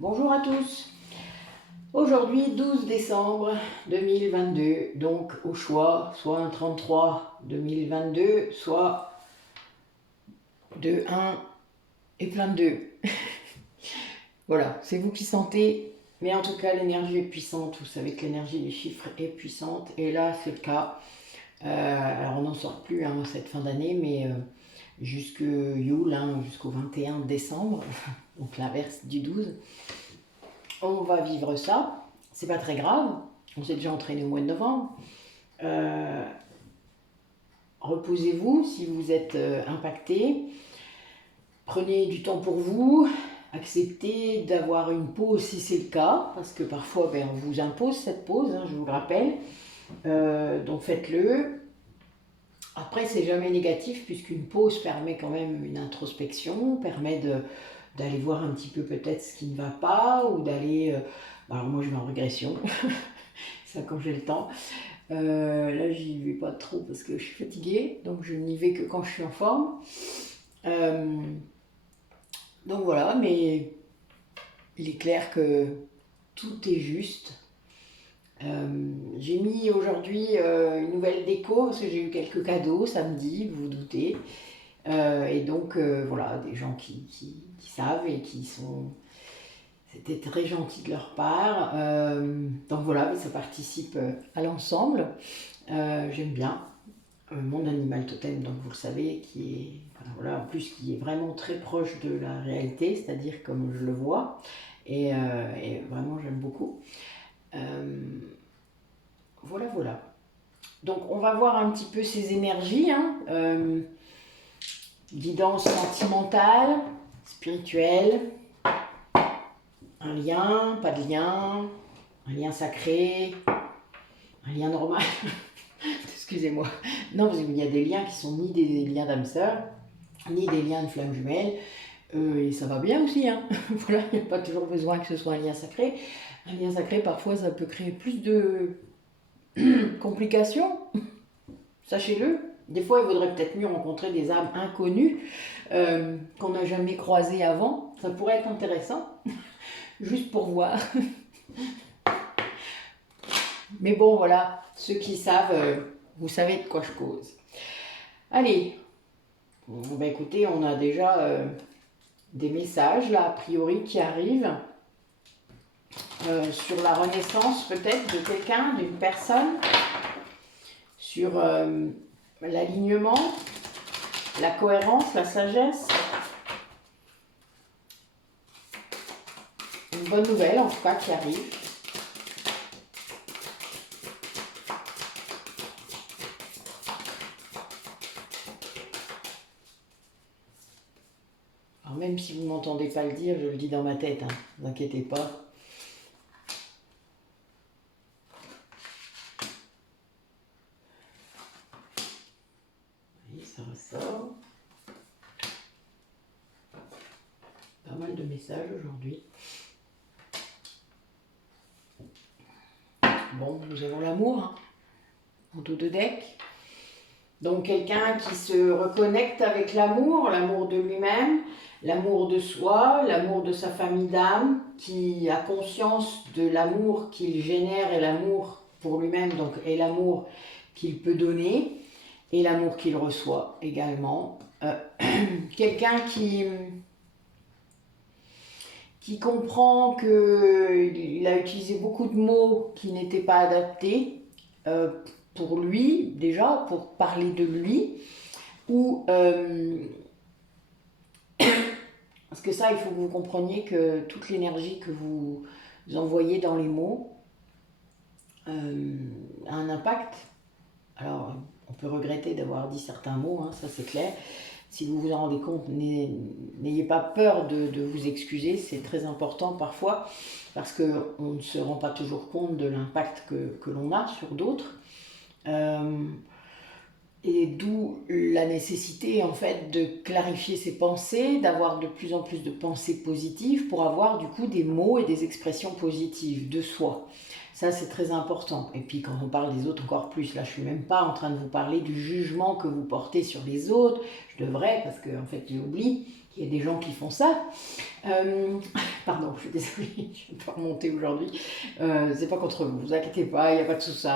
Bonjour à tous. Aujourd'hui 12 décembre 2022, donc au choix, soit un 33 2022, soit 2-1 et plein de 2. Voilà, c'est vous qui sentez, mais en tout cas l'énergie est puissante. Vous savez que l'énergie des chiffres est puissante, et là c'est le cas. Alors on n'en sort plus cette fin d'année, mais jusque Yule, jusqu'au 21 décembre, donc l'inverse du 12. On va vivre ça, c'est pas très grave, on s'est déjà entraîné au mois de novembre. Reposez-vous si vous êtes impacté, prenez du temps pour vous, acceptez d'avoir une pause si c'est le cas, parce que parfois on vous impose cette pause, je vous le rappelle, donc faites-le. Après c'est jamais négatif, puisqu'une pause permet quand même une introspection, permet d'aller voir un petit peu peut-être ce qui ne va pas, ou d'aller... alors moi je vais en régression, ça quand j'ai le temps. Là j'y vais pas trop parce que je suis fatiguée, donc je n'y vais que quand je suis en forme. Donc voilà, mais il est clair que tout est juste. J'ai mis aujourd'hui une nouvelle déco parce que j'ai eu quelques cadeaux samedi, vous vous doutez. Et donc voilà, des gens qui savent et qui sont... C'était très gentil de leur part. Donc voilà, ça participe à l'ensemble. J'aime bien. Mon animal totem, donc vous le savez, qui est, voilà, en plus qui est vraiment très proche de la réalité, c'est-à-dire comme je le vois. Et vraiment, j'aime beaucoup. Voilà. Donc on va voir un petit peu ces énergies. Guidance sentimentale, spirituelle, un lien, pas de lien, un lien sacré, un lien normal. Excusez-moi. Non, parce qu'il y a des liens qui sont ni des liens d'âme sœur, ni des liens de flammes jumelles. Et ça va bien aussi. Voilà, il n'y a pas toujours besoin que ce soit un lien sacré. Un lien sacré, parfois, ça peut créer plus de complications. Sachez-le. Des fois, il vaudrait peut-être mieux rencontrer des âmes inconnues qu'on n'a jamais croisées avant. Ça pourrait être intéressant, juste pour voir. Mais bon, voilà, ceux qui savent, vous savez de quoi je cause. Allez, écoutez, on a déjà des messages, là, a priori, qui arrivent sur la renaissance, peut-être, de quelqu'un, d'une personne, sur l'alignement, la cohérence, la sagesse. Une bonne nouvelle, en tout cas, qui arrive. Alors même si vous ne m'entendez pas le dire, je le dis dans ma tête, ne vous inquiétez pas. Oui, ça ressort. Pas mal de messages aujourd'hui. Bon, nous avons l'amour, en dos de deck. Donc quelqu'un qui se reconnecte avec l'amour, l'amour de lui-même, l'amour de soi, l'amour de sa famille d'âme, qui a conscience de l'amour qu'il génère et l'amour pour lui-même, donc et l'amour qu'il peut donner et l'amour qu'il reçoit également. Quelqu'un qui comprend qu'il a utilisé beaucoup de mots qui n'étaient pas adaptés pour lui, déjà, pour parler de lui, ou... parce que ça, il faut que vous compreniez que toute l'énergie que vous envoyez dans les mots a un impact. Alors, on peut regretter d'avoir dit certains mots, ça c'est clair. Si vous vous en rendez compte, n'ayez pas peur de vous excuser, c'est très important parfois, parce qu'on ne se rend pas toujours compte de l'impact que l'on a sur d'autres. Et d'où la nécessité en fait de clarifier ses pensées, d'avoir de plus en plus de pensées positives pour avoir du coup des mots et des expressions positives de soi. Ça c'est très important. Et puis quand on parle des autres encore plus, là je suis même pas en train de vous parler du jugement que vous portez sur les autres. Je devrais, parce que en fait j'oublie qu'il y a des gens qui font ça. Pardon, je suis désolée, je vais pas remonter aujourd'hui. C'est pas contre vous, vous inquiétez pas, il n'y a pas de soucis.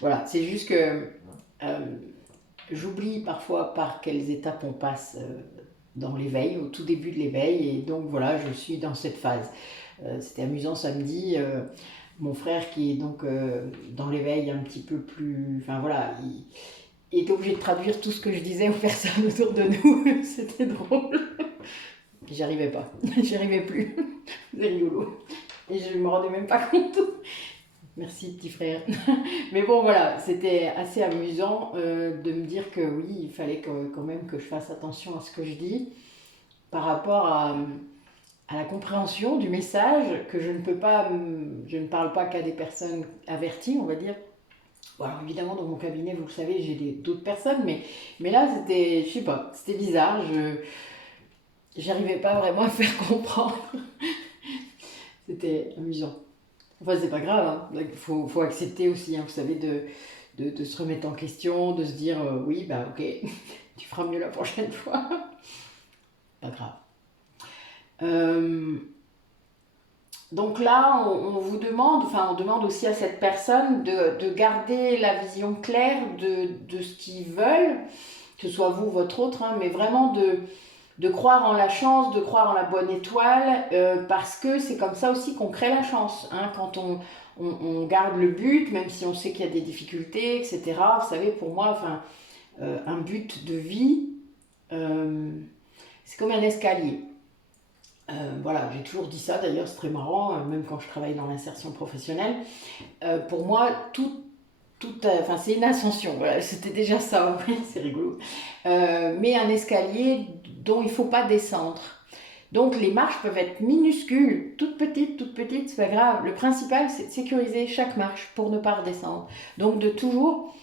Voilà, c'est juste que j'oublie parfois par quelles étapes on passe dans l'éveil, au tout début de l'éveil, et donc voilà, je suis dans cette phase. C'était amusant samedi, mon frère qui est donc dans l'éveil un petit peu plus... Enfin voilà, il était obligé de traduire tout ce que je disais aux personnes autour de nous, c'était drôle. J'y arrivais pas, j'y arrivais plus, c'est rigolo. Et je me rendais même pas compte. Merci petit frère. Mais bon voilà, c'était assez amusant de me dire que oui, il fallait quand même que je fasse attention à ce que je dis par rapport à la compréhension du message que je ne peux pas, je ne parle pas qu'à des personnes averties, on va dire. Bon, alors évidemment dans mon cabinet, vous le savez, j'ai d'autres personnes, mais là c'était, je sais pas, c'était bizarre, j'arrivais pas vraiment à faire comprendre. C'était amusant. Enfin, c'est pas grave, hein. Faut accepter aussi, hein, vous savez, de se remettre en question, de se dire oui, bah ok, tu feras mieux la prochaine fois. Pas grave. Donc là, on vous demande, enfin, on demande aussi à cette personne de garder la vision claire de ce qu'ils veulent, que ce soit vous ou votre autre, hein, mais vraiment de croire en la chance, de croire en la bonne étoile, parce que c'est comme ça aussi qu'on crée la chance. Hein, quand on garde le but, même si on sait qu'il y a des difficultés, etc. Vous savez, pour moi, enfin, un but de vie, c'est comme un escalier. Voilà, j'ai toujours dit ça, d'ailleurs c'est très marrant, même quand je travaille dans l'insertion professionnelle. Pour moi, enfin, c'est une ascension, voilà, c'était déjà ça, c'est rigolo. Mais un escalier dont il ne faut pas descendre. Donc les marches peuvent être minuscules, toutes petites, c'est pas grave. Le principal, c'est de sécuriser chaque marche pour ne pas redescendre. Donc de toujours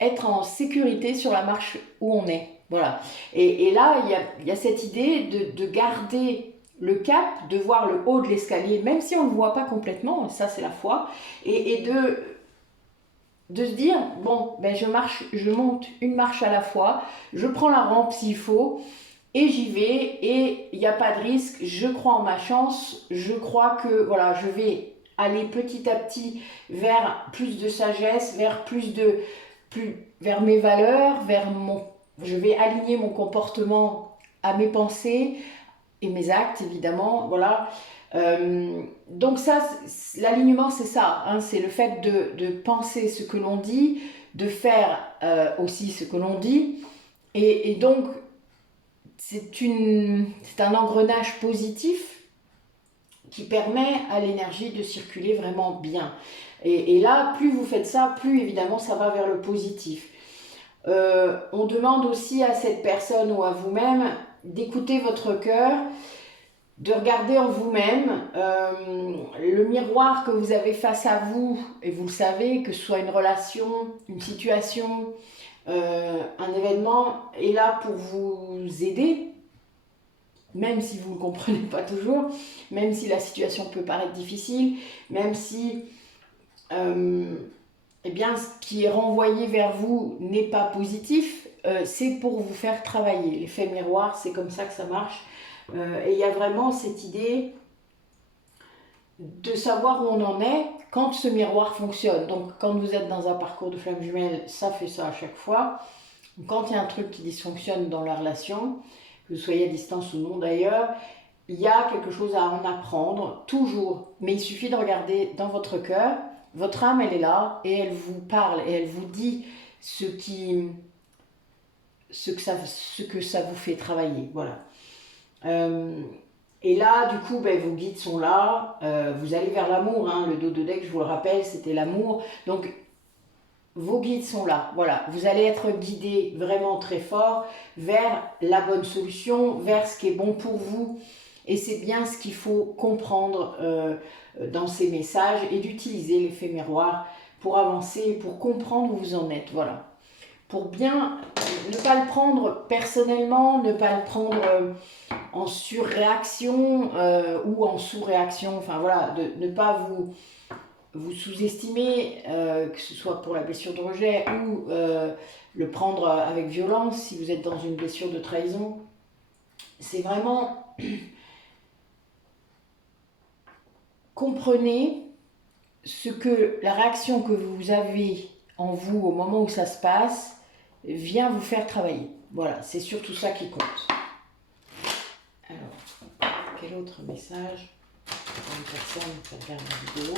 être en sécurité sur la marche où on est. Voilà. Et là, il y a cette idée de garder le cap, de voir le haut de l'escalier, même si on ne le voit pas complètement, ça c'est la foi, et de se dire, bon, ben je monte une marche à la fois, je prends la rampe s'il faut, et j'y vais, et il n'y a pas de risque, je crois en ma chance, je crois que voilà, je vais aller petit à petit vers plus de sagesse, vers vers mes valeurs, je vais aligner mon comportement à mes pensées et mes actes évidemment, voilà. Donc ça, l'alignement c'est ça, hein, c'est le fait de penser ce que l'on dit, de faire aussi ce que l'on dit, et donc c'est un engrenage positif qui permet à l'énergie de circuler vraiment bien. Et là, plus vous faites ça, plus évidemment ça va vers le positif. On demande aussi à cette personne ou à vous-même d'écouter votre cœur, de regarder en vous-même le miroir que vous avez face à vous, et vous le savez, que ce soit une relation, une situation, un événement, est là pour vous aider, même si vous ne comprenez pas toujours, même si la situation peut paraître difficile, même si eh bien, ce qui est renvoyé vers vous n'est pas positif, c'est pour vous faire travailler. L'effet miroir, c'est comme ça que ça marche. Et il y a vraiment cette idée de savoir où on en est quand ce miroir fonctionne. Donc quand vous êtes dans un parcours de flamme jumelle, ça fait ça à chaque fois. Quand il y a un truc qui dysfonctionne dans la relation, que vous soyez à distance ou non d'ailleurs, il y a quelque chose à en apprendre, toujours. Mais il suffit de regarder dans votre cœur, votre âme elle est là, et elle vous parle, et elle vous dit ce que ça vous fait travailler, voilà. Et là, du coup, vos guides sont là, vous allez vers l'amour, hein, le dos de deck, je vous le rappelle, c'était l'amour, donc vos guides sont là, voilà, vous allez être guidés vraiment très fort vers la bonne solution, vers ce qui est bon pour vous, et c'est bien ce qu'il faut comprendre dans ces messages, et d'utiliser l'effet miroir pour avancer, pour comprendre où vous en êtes, voilà. Pour bien ne pas le prendre personnellement, ne pas le prendre en surréaction ou en sous-réaction, enfin voilà, de ne pas vous sous-estimer, que ce soit pour la blessure de rejet ou le prendre avec violence si vous êtes dans une blessure de trahison. C'est vraiment comprenez la réaction que vous avez en vous au moment où ça se passe vient vous faire travailler. Voilà, c'est surtout ça qui compte. Alors, quel autre message pour une personne qui regarde la vidéo?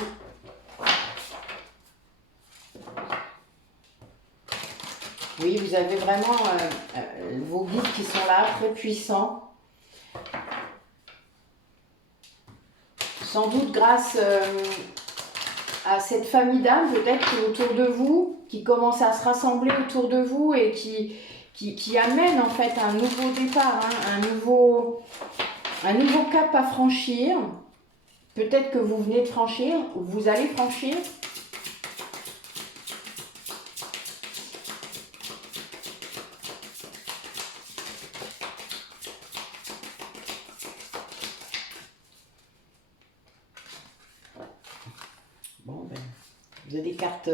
Oui, vous avez vraiment vos guides qui sont là, très puissants. Sans doute grâce à cette famille d'âmes peut-être qui est autour de vous, qui commence à se rassembler autour de vous et qui amène en fait un nouveau départ, hein, un nouveau cap à franchir. Peut-être que vous venez de franchir ou vous allez franchir. Bon, ben, vous avez des cartes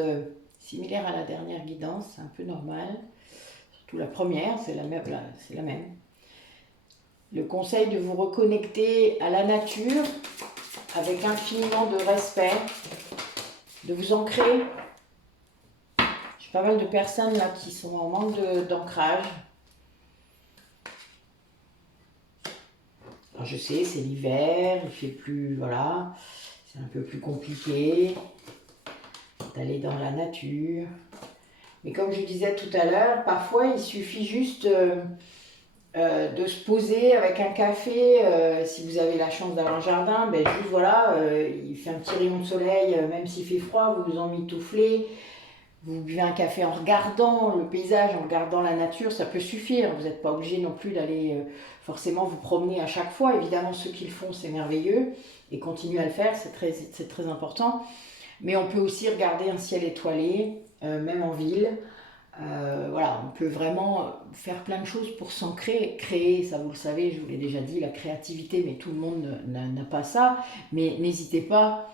similaires à la dernière guidance, c'est un peu normal. Surtout la première, c'est la même. Le conseil de vous reconnecter à la nature avec infiniment de respect, de vous ancrer. J'ai pas mal de personnes là qui sont en manque d'ancrage. Alors je sais, c'est l'hiver, il fait plus, voilà, c'est un peu plus compliqué d'aller dans la nature. Mais comme je disais tout à l'heure, parfois il suffit juste de se poser avec un café, si vous avez la chance d'avoir un jardin, ben juste voilà, il fait un petit rayon de soleil, même s'il fait froid, vous vous emmitouflez, vous buvez un café en regardant le paysage, en regardant la nature, ça peut suffire. Vous n'êtes pas obligé non plus d'aller forcément vous promener à chaque fois. Évidemment, ceux qui le font, c'est merveilleux, et continuez à le faire, c'est très important. Mais on peut aussi regarder un ciel étoilé, même en ville. Voilà, on peut vraiment faire plein de choses pour s'ancrer, créer, ça vous le savez, je vous l'ai déjà dit, la créativité, mais tout le monde n'a pas ça. Mais n'hésitez pas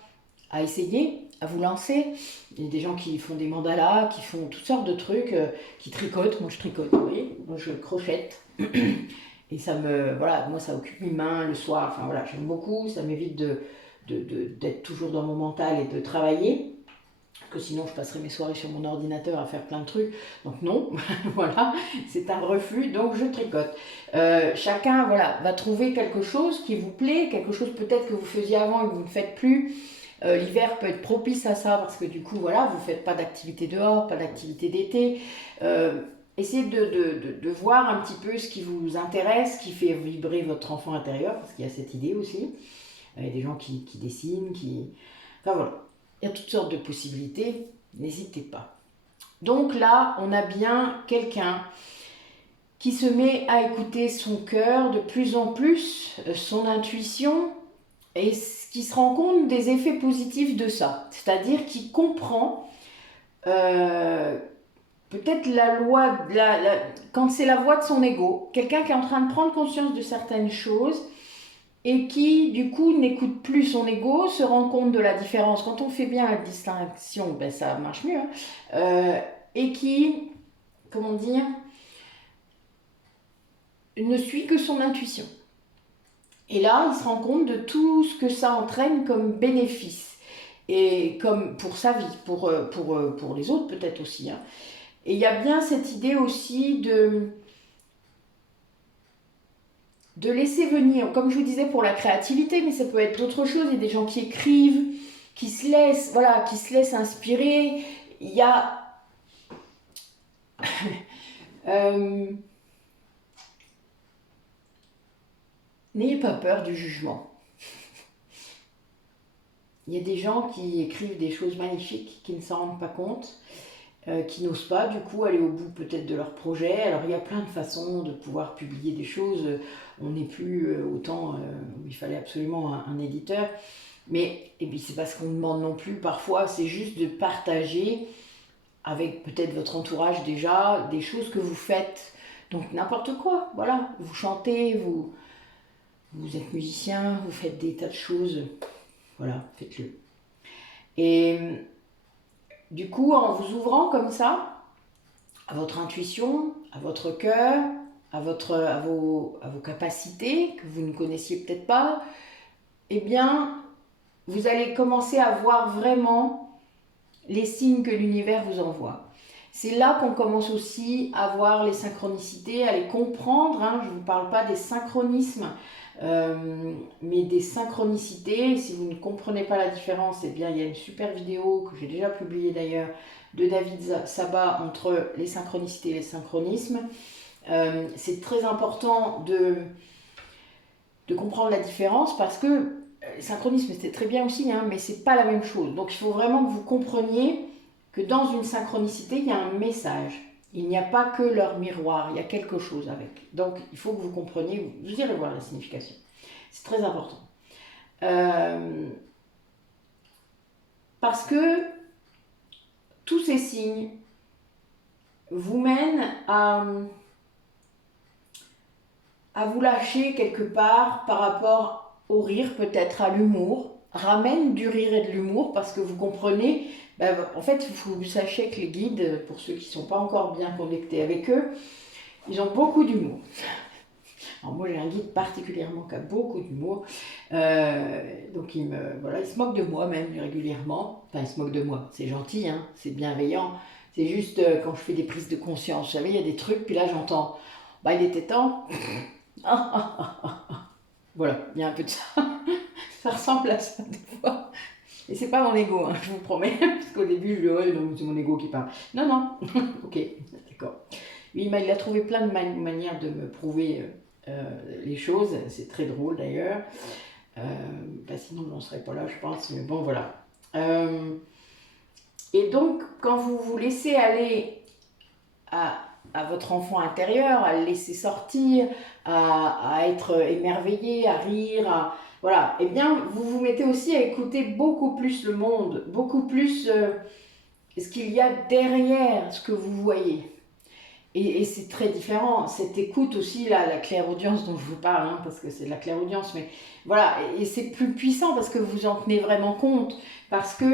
à essayer, à vous lancer. Il y a des gens qui font des mandalas, qui font toutes sortes de trucs, qui tricotent. Moi je tricote, vous voyez, moi je crochette. Et ça voilà, moi ça occupe mes mains le soir, enfin voilà, j'aime beaucoup, ça m'évite d'être toujours dans mon mental et de travailler. Que sinon je passerai mes soirées sur mon ordinateur à faire plein de trucs. Donc non, voilà, c'est un refus, donc je tricote. Chacun voilà, va trouver quelque chose qui vous plaît, quelque chose peut-être que vous faisiez avant et que vous ne faites plus. L'hiver peut être propice à ça parce que du coup, voilà, vous ne faites pas d'activité dehors, pas d'activité d'été. Essayez de voir un petit peu ce qui vous intéresse, qui fait vibrer votre enfant intérieur, parce qu'il y a cette idée aussi. Il y a des gens qui dessinent, Enfin voilà. Il y a toutes sortes de possibilités, n'hésitez pas. Donc là, on a bien quelqu'un qui se met à écouter son cœur de plus en plus, son intuition, et qui se rend compte des effets positifs de ça. C'est-à-dire qu'il comprend peut-être la loi, quand c'est la voix de son ego, quelqu'un qui est en train de prendre conscience de certaines choses, et qui, du coup, n'écoute plus son ego, se rend compte de la différence. Quand on fait bien la distinction, ben, ça marche mieux. Et qui, comment dire, ne suit que son intuition. Et là, il se rend compte de tout ce que ça entraîne comme bénéfice. Et comme pour sa vie, pour les autres peut-être aussi. Hein. Et il y a bien cette idée aussi de laisser venir, comme je vous disais pour la créativité, mais ça peut être d'autres choses. Il y a des gens qui écrivent, qui se laissent inspirer. Il y a n'ayez pas peur du jugement. Il y a des gens qui écrivent des choses magnifiques, qui ne s'en rendent pas compte, qui n'osent pas du coup aller au bout peut-être de leur projet. Alors il y a plein de façons de pouvoir publier des choses. On n'est plus autant où il fallait absolument un éditeur. Mais et puis c'est pas ce qu'on demande non plus parfois, c'est juste de partager avec peut-être votre entourage déjà des choses que vous faites. Donc n'importe quoi, voilà. Vous chantez, vous êtes musicien, vous faites des tas de choses. Voilà, faites-le. Et du coup, en vous ouvrant comme ça, à votre intuition, à votre cœur, à vos capacités que vous ne connaissiez peut-être pas, eh bien, vous allez commencer à voir vraiment les signes que l'univers vous envoie. C'est là qu'on commence aussi à voir les synchronicités, à les comprendre. Hein. Je ne vous parle pas des synchronismes, mais des synchronicités. Si vous ne comprenez pas la différence, eh bien, il y a une super vidéo que j'ai déjà publiée d'ailleurs de David Sabat entre les synchronicités et les synchronismes. C'est très important de comprendre la différence parce que les synchronismes, c'était très bien aussi, hein, mais c'est pas la même chose. Donc il faut vraiment que vous compreniez que dans une synchronicité, il y a un message. Il n'y a pas que leur miroir, il y a quelque chose avec. Donc il faut que vous compreniez, vous irez voir la signification. C'est très important. Parce que tous ces signes vous mènent à vous lâcher quelque part par rapport au rire, peut-être à l'humour, ramène du rire et de l'humour parce que vous comprenez, en fait, il faut que vous sachiez que les guides, pour ceux qui ne sont pas encore bien connectés avec eux, ils ont beaucoup d'humour. Alors moi j'ai un guide particulièrement qui a beaucoup d'humour, donc il se moque de moi même régulièrement, enfin il se moque de moi, c'est gentil, hein, c'est bienveillant, c'est juste quand je fais des prises de conscience, vous savez il y a des trucs, puis là j'entends, il était temps, voilà, il y a un peu de ça, ça ressemble à ça des fois, et c'est pas mon ego, hein, je vous promets, parce qu'au début je dis non c'est mon ego qui parle, non, ok, d'accord, lui il a trouvé plein de manières de me prouver les choses, c'est très drôle d'ailleurs, sinon on ne serait pas là je pense, mais bon voilà. Et donc quand vous vous laissez aller à votre enfant intérieur, à le laisser sortir, à être émerveillé, à rire, voilà, eh bien vous vous mettez aussi à écouter beaucoup plus le monde, beaucoup plus ce qu'il y a derrière ce que vous voyez. Et c'est très différent, cette écoute aussi, là, la clairaudience dont je vous parle, hein, parce que c'est de la clairaudience, mais voilà, et c'est plus puissant parce que vous en tenez vraiment compte, parce que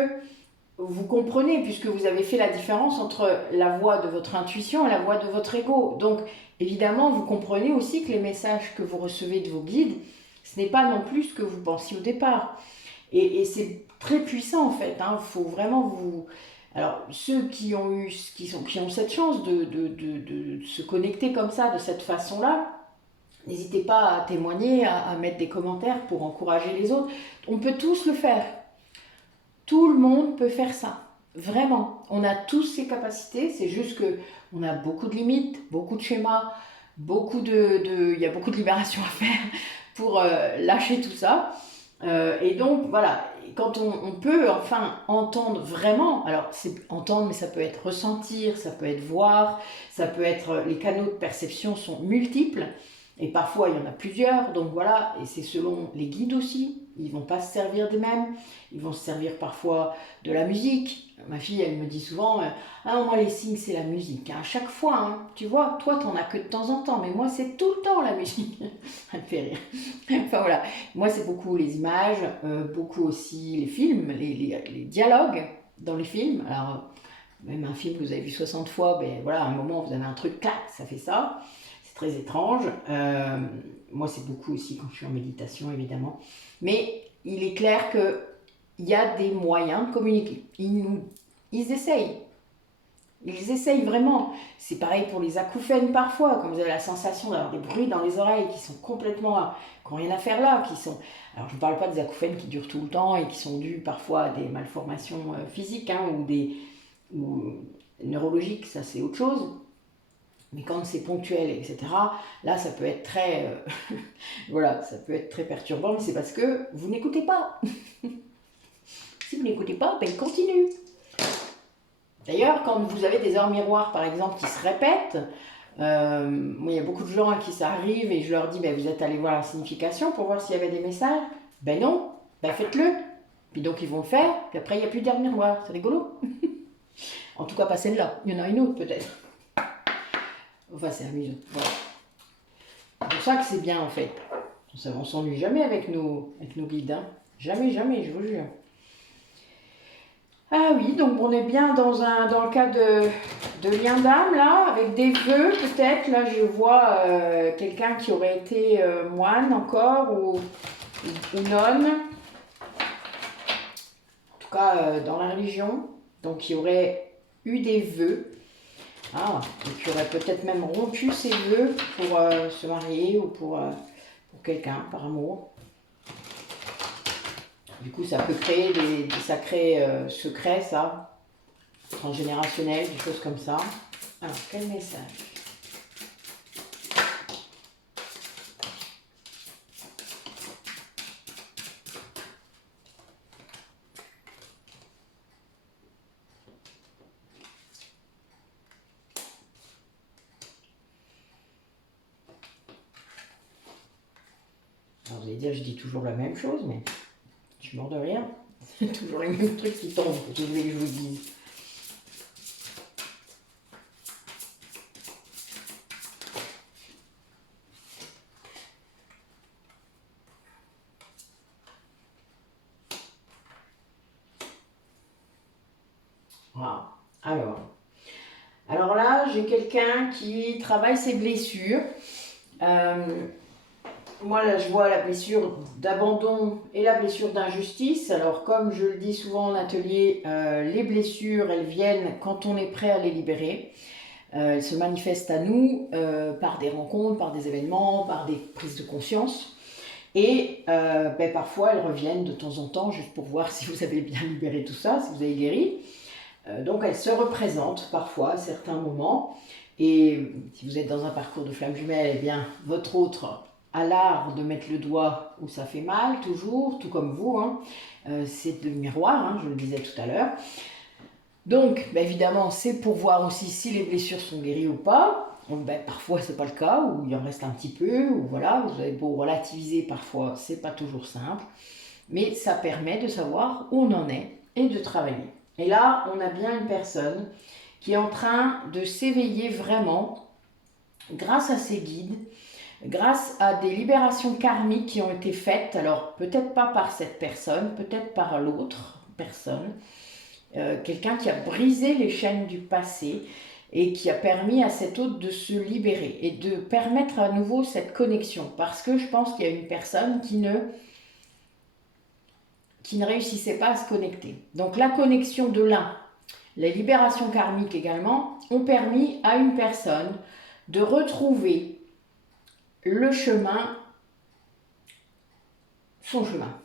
vous comprenez, puisque vous avez fait la différence entre la voix de votre intuition et la voix de votre ego. Donc, évidemment, vous comprenez aussi que les messages que vous recevez de vos guides, ce n'est pas non plus ce que vous pensiez au départ. Et c'est très puissant, en fait, hein, faut vraiment vous... Alors, ceux qui ont cette chance de se connecter comme ça, de cette façon-là, n'hésitez pas à témoigner, à mettre des commentaires pour encourager les autres. On peut tous le faire. Tout le monde peut faire ça. Vraiment. On a tous ces capacités. C'est juste qu'on a beaucoup de limites, beaucoup de schémas, il y a beaucoup de libération à faire pour lâcher tout ça. Et donc, voilà, quand on peut enfin entendre vraiment, alors c'est entendre, mais ça peut être ressentir, ça peut être voir, ça peut être, les canaux de perception sont multiples, et parfois il y en a plusieurs, donc voilà, et c'est selon les guides aussi, ils vont pas se servir des mêmes, ils vont se servir parfois de la musique. Ma fille, elle me dit souvent, ah moi les signes c'est la musique, à chaque fois, hein. Tu vois, toi t'en as que de temps en temps, mais moi c'est tout le temps la musique. Elle me fait rire. Enfin voilà, moi c'est beaucoup les images, beaucoup aussi les films, les dialogues dans les films. Alors même un film que vous avez vu 60 fois, voilà, à un moment vous avez un truc, clac, ça fait ça. C'est très étrange. Moi c'est beaucoup aussi quand je suis en méditation évidemment. Mais il est clair qu'il y a des moyens de communiquer. Ils essayent. Ils essayent vraiment. C'est pareil pour les acouphènes parfois, quand vous avez la sensation d'avoir des bruits dans les oreilles qui sont complètement... qui n'ont rien à faire là, qui sont... Alors je ne parle pas des acouphènes qui durent tout le temps et qui sont dus parfois à des malformations physiques, hein, ou neurologiques, ça c'est autre chose. Mais quand c'est ponctuel, etc., là ça peut être très... voilà, ça peut être très perturbant, mais c'est parce que vous n'écoutez pas. Si vous n'écoutez pas, il continue. D'ailleurs, quand vous avez des heures miroirs, par exemple, qui se répètent, il y a beaucoup de gens à qui ça arrive et je leur dis, vous êtes allé voir la signification pour voir s'il y avait des messages. Non, faites-le. Puis donc ils vont le faire, puis après il n'y a plus d'heures miroirs. C'est rigolo. En tout cas, pas celle-là. Il y en a une autre peut-être. Enfin, c'est amusant. Voilà. C'est pour ça que c'est bien en fait. On s'ennuie jamais avec nos guides. Hein. Jamais, je vous jure. Ah oui, donc on est bien dans le cas de lien d'âme, là, avec des vœux peut-être. Là, je vois quelqu'un qui aurait été moine encore, ou nonne. tout cas dans la religion, donc qui aurait eu des vœux, et qui aurait peut-être même rompu ses vœux pour se marier ou pour quelqu'un, par amour. Du coup, ça peut créer des sacrés secrets, ça, transgénérationnels, des choses comme ça. Alors, quel message? Alors, vous allez dire, je dis toujours la même chose, mais je suis mort de rire. C'est toujours les mêmes trucs qui tombent, je voulais que je vous dise. Voilà. Alors là, j'ai quelqu'un qui travaille ses blessures. Moi, là, je vois la blessure d'abandon et la blessure d'injustice. Alors, comme je le dis souvent en atelier, les blessures, elles viennent quand on est prêt à les libérer. Elles se manifestent à nous par des rencontres, par des événements, par des prises de conscience. Et parfois, elles reviennent de temps en temps, juste pour voir si vous avez bien libéré tout ça, si vous avez guéri. Donc, elles se représentent parfois à certains moments. Et si vous êtes dans un parcours de flamme jumelle, eh bien, votre autre a l'art de mettre le doigt où ça fait mal, toujours, tout comme vous. C'est le miroir, je le disais tout à l'heure. Donc, évidemment, c'est pour voir aussi si les blessures sont guéries ou pas. Donc, parfois, c'est pas le cas, ou il en reste un petit peu, ou voilà, vous avez beau relativiser, parfois, c'est pas toujours simple. Mais ça permet de savoir où on en est et de travailler. Et là, on a bien une personne qui est en train de s'éveiller vraiment grâce à ses guides, grâce à des libérations karmiques qui ont été faites, alors peut-être pas par cette personne, peut-être par l'autre personne, quelqu'un qui a brisé les chaînes du passé et qui a permis à cet autre de se libérer et de permettre à nouveau cette connexion, parce que je pense qu'il y a une personne qui ne réussissait pas à se connecter. Donc la connexion de l'un, les libérations karmiques également, ont permis à une personne de retrouver le chemin, son chemin.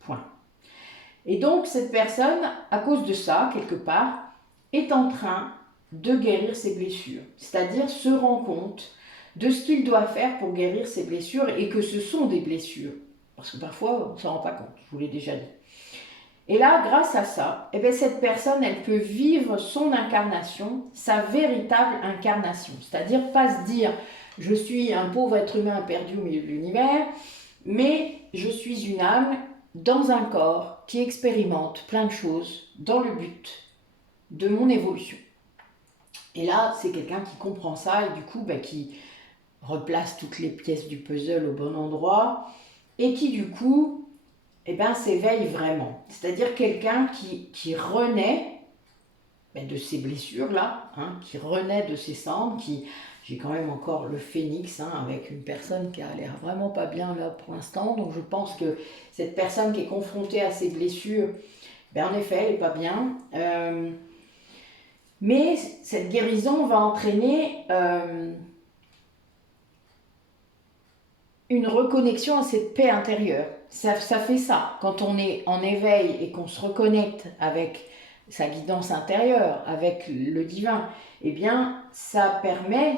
Point. Et donc cette personne, à cause de ça, quelque part, est en train de guérir ses blessures. C'est-à-dire se rend compte de ce qu'il doit faire pour guérir ses blessures et que ce sont des blessures. Parce que parfois, on ne s'en rend pas compte, je vous l'ai déjà dit. Et là, grâce à ça, cette personne, elle peut vivre son incarnation, sa véritable incarnation. C'est-à-dire pas se dire, je suis un pauvre être humain perdu au milieu de l'univers, mais je suis une âme dans un corps qui expérimente plein de choses dans le but de mon évolution. Et là, c'est quelqu'un qui comprend ça et du coup, qui replace toutes les pièces du puzzle au bon endroit et qui du coup s'éveille vraiment. C'est-à-dire quelqu'un qui renaît de ces blessures-là, qui renaît de ses cendres, j'ai quand même encore le phénix, avec une personne qui a l'air vraiment pas bien là pour l'instant, donc je pense que cette personne qui est confrontée à ces blessures, en effet, elle n'est pas bien. Mais cette guérison va entraîner une reconnexion à cette paix intérieure. Ça fait ça. Quand on est en éveil et qu'on se reconnecte avec sa guidance intérieure, avec le divin, ça permet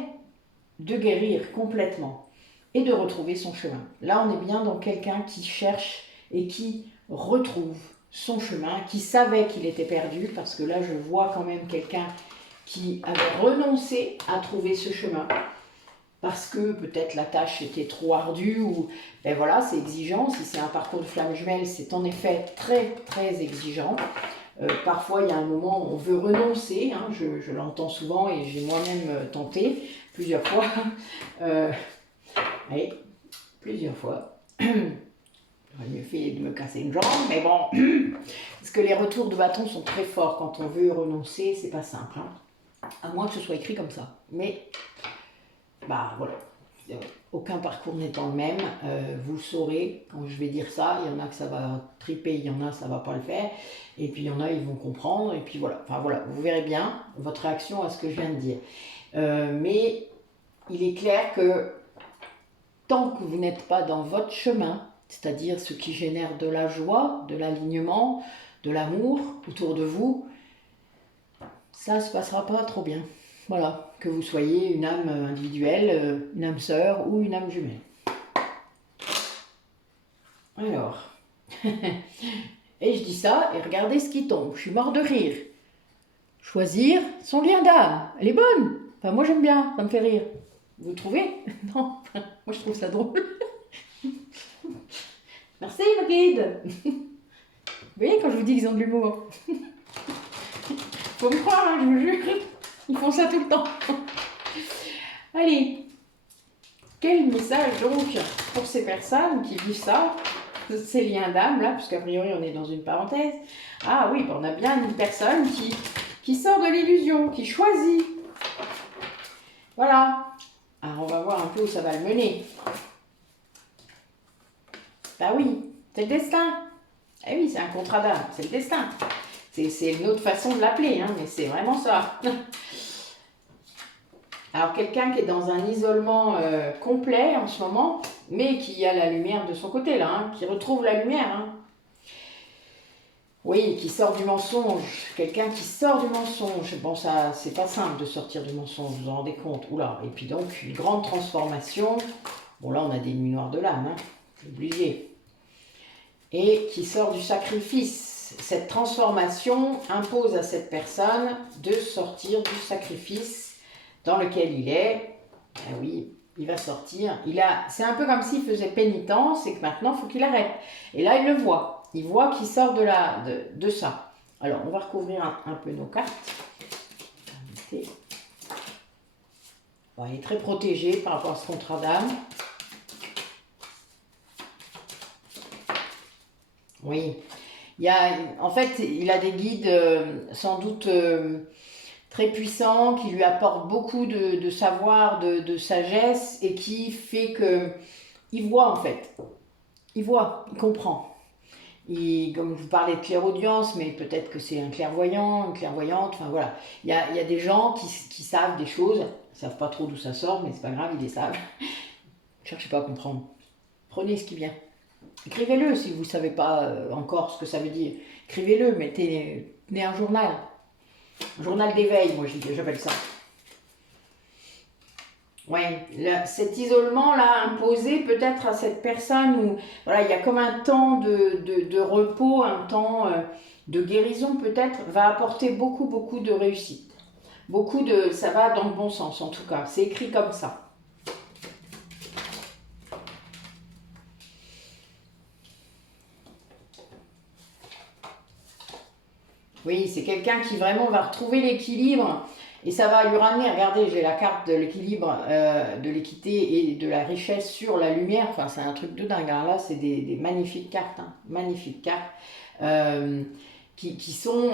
de guérir complètement et de retrouver son chemin. Là, on est bien dans quelqu'un qui cherche et qui retrouve son chemin, qui savait qu'il était perdu, parce que là, je vois quand même quelqu'un qui avait renoncé à trouver ce chemin, parce que peut-être la tâche était trop ardue, ou c'est exigeant. Si c'est un parcours de flamme jumelle, c'est en effet très très exigeant. Parfois il y a un moment où on veut renoncer, je l'entends souvent et j'ai moi-même tenté plusieurs fois. Plusieurs fois. J'aurais mieux fait de me casser une jambe, mais bon, parce que les retours de bâton sont très forts quand on veut renoncer, c'est pas simple, à moins que ce soit écrit comme ça. Mais voilà, aucun parcours n'étant le même, vous le saurez quand je vais dire ça. Il y en a que ça va triper, il y en a ça va pas le faire, et puis il y en a ils vont comprendre, et puis voilà. Enfin voilà, vous verrez bien votre réaction à ce que je viens de dire. Mais il est clair que tant que vous n'êtes pas dans votre chemin, c'est-à-dire ce qui génère de la joie, de l'alignement, de l'amour autour de vous, ça ne se passera pas trop bien. Voilà, que vous soyez une âme individuelle, une âme sœur ou une âme jumelle. Alors, et je dis ça, et regardez ce qui tombe, je suis mort de rire. Choisir son lien d'âme, elle est bonne. Enfin, moi j'aime bien, ça me fait rire. Vous trouvez? Non, moi je trouve ça drôle. Merci ma guide. Vous voyez quand je vous dis qu'ils ont de l'humour. Faut me croire, hein, je vous jure. Ils font ça tout le temps. Allez, quel message donc pour ces personnes qui vivent ça, ces liens d'âme là, puisqu'a priori on est dans une parenthèse. Ah oui, on a bien une personne qui sort de l'illusion, qui choisit. Voilà. Alors on va voir un peu où ça va le mener. Bah oui, c'est le destin. Eh oui, c'est un contrat d'âme, c'est le destin. C'est une autre façon de l'appeler, hein, mais c'est vraiment ça. Alors quelqu'un qui est dans un isolement complet en ce moment, mais qui a la lumière de son côté là, hein, qui retrouve la lumière. Hein. Oui, qui sort du mensonge. Quelqu'un qui sort du mensonge. Bon, ça, c'est pas simple de sortir du mensonge, vous vous en rendez compte. Oula, et puis donc, une grande transformation. Bon, là, on a des nuits noires de l'âme, hein, obligé. Et qui sort du sacrifice. Cette transformation impose à cette personne de sortir du sacrifice dans lequel il est. Ah oui, il va sortir. C'est un peu comme s'il faisait pénitence et que maintenant, il faut qu'il arrête. Et là, il le voit. Il voit qu'il sort de ça. Alors, on va recouvrir un peu nos cartes. Bon, il est très protégé par rapport à ce contrat d'âme. Oui. En fait, il a des guides sans doute très puissants qui lui apportent beaucoup de savoir, de sagesse et qui fait que il voit en fait. Il voit, il comprend. Comme je vous parlais de clairaudience, mais peut-être que c'est un clairvoyant, une clairvoyante, enfin voilà. Il y a des gens qui savent des choses, ils ne savent pas trop d'où ça sort, mais c'est pas grave, ils les savent. Ne cherchez pas à comprendre. Prenez ce qui vient. Écrivez-le si vous ne savez pas encore ce que ça veut dire. Écrivez-le, mettez un journal. Un journal d'éveil, moi j'appelle ça. Oui, cet isolement-là imposé peut-être à cette personne où voilà, il y a comme un temps de repos, un temps de guérison peut-être, va apporter beaucoup de réussite. Ça va dans le bon sens en tout cas, c'est écrit comme ça. Oui, c'est quelqu'un qui vraiment va retrouver l'équilibre et ça va lui ramener, regardez, j'ai la carte de l'équilibre, de l'équité et de la richesse sur la lumière, enfin c'est un truc de dingue, alors là c'est des magnifiques cartes, hein, magnifiques cartes, qui sont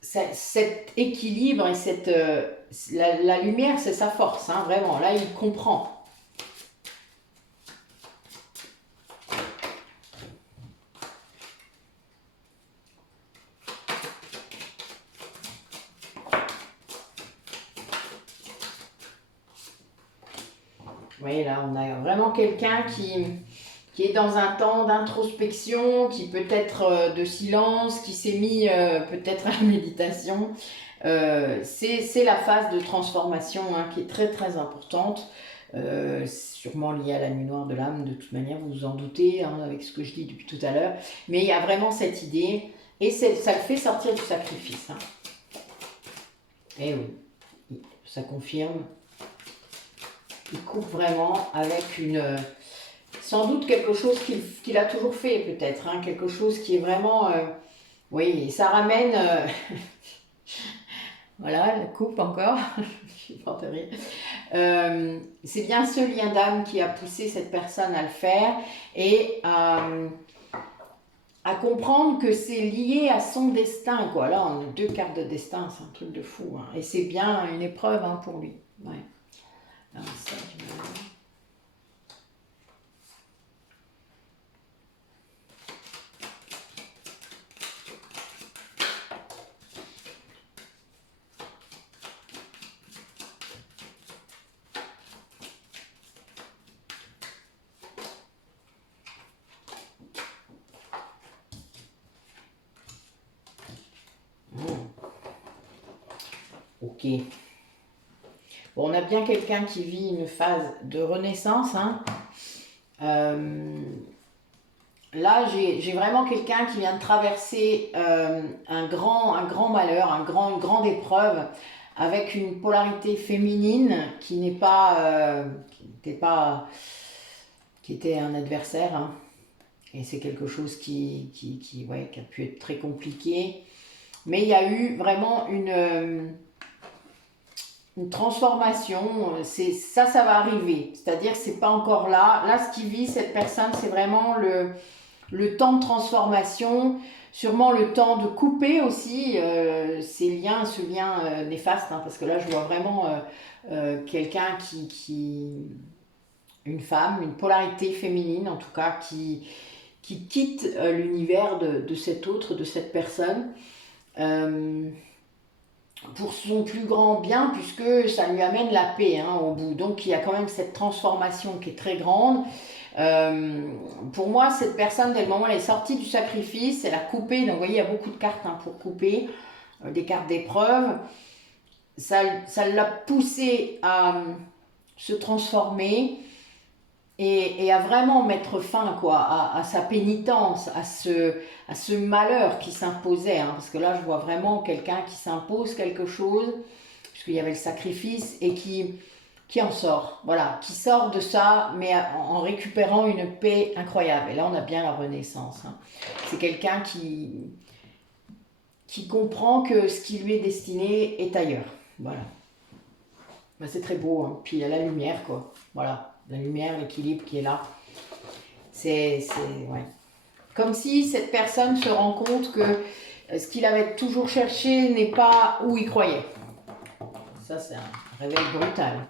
cet équilibre et la lumière c'est sa force, hein, vraiment, là il comprend. Oui, là, on a vraiment quelqu'un qui est dans un temps d'introspection, qui peut être de silence, qui s'est mis peut-être à la méditation. C'est la phase de transformation hein, qui est très importante, sûrement liée à la nuit noire de l'âme, de toute manière, vous vous en doutez, hein, avec ce que je dis depuis tout à l'heure. Mais il y a vraiment cette idée, et ça le fait sortir du sacrifice. Hein. Et oui, ça confirme. Il coupe vraiment avec sans doute quelque chose qu'il a toujours fait peut-être, hein, quelque chose qui est vraiment, oui, et ça ramène, voilà, la coupe encore, je suis pas de rire. C'est bien ce lien d'âme qui a poussé cette personne à le faire et à comprendre que c'est lié à son destin, quoi. Là, on a 2 cartes de destin, c'est un truc de fou, hein, et c'est bien une épreuve hein, pour lui, ouais. Ah, ça, du mal. Ok. Bon, on a bien quelqu'un qui vit une phase de renaissance. Hein. Là, j'ai vraiment quelqu'un qui vient de traverser un grand malheur, une grande épreuve, avec une polarité féminine qui était un adversaire. Hein. Et c'est quelque chose ouais, qui a pu être très compliqué. Mais il y a eu vraiment une transformation, ça va arriver. C'est-à-dire que c'est pas encore là. Là, ce qui vit cette personne, c'est vraiment le temps de transformation, sûrement le temps de couper aussi ce lien néfaste, hein, parce que là, je vois vraiment quelqu'un une femme, une polarité féminine en tout cas, qui quitte l'univers de cet autre, de cette personne. Pour son plus grand bien, puisque ça lui amène la paix hein, au bout. Donc il y a quand même cette transformation qui est très grande. Pour moi, cette personne, dès le moment où elle est sortie du sacrifice, elle a coupé, donc vous voyez, il y a beaucoup de cartes hein, pour couper, des cartes d'épreuve. Ça l'a poussée à se transformer et à vraiment mettre fin quoi, à sa pénitence, à ce malheur qui s'imposait. Hein, parce que là, je vois vraiment quelqu'un qui s'impose quelque chose, puisqu'il y avait le sacrifice, et qui en sort. Voilà, qui sort de ça, mais en récupérant une paix incroyable. Et là, on a bien la renaissance. Hein. C'est quelqu'un qui comprend que ce qui lui est destiné est ailleurs. Voilà. Ben, c'est très beau. Hein. Puis il y a la lumière, quoi. Voilà. La lumière, l'équilibre qui est là. Ouais. Comme si cette personne se rend compte que ce qu'il avait toujours cherché n'est pas où il croyait. Ça, c'est un réveil brutal.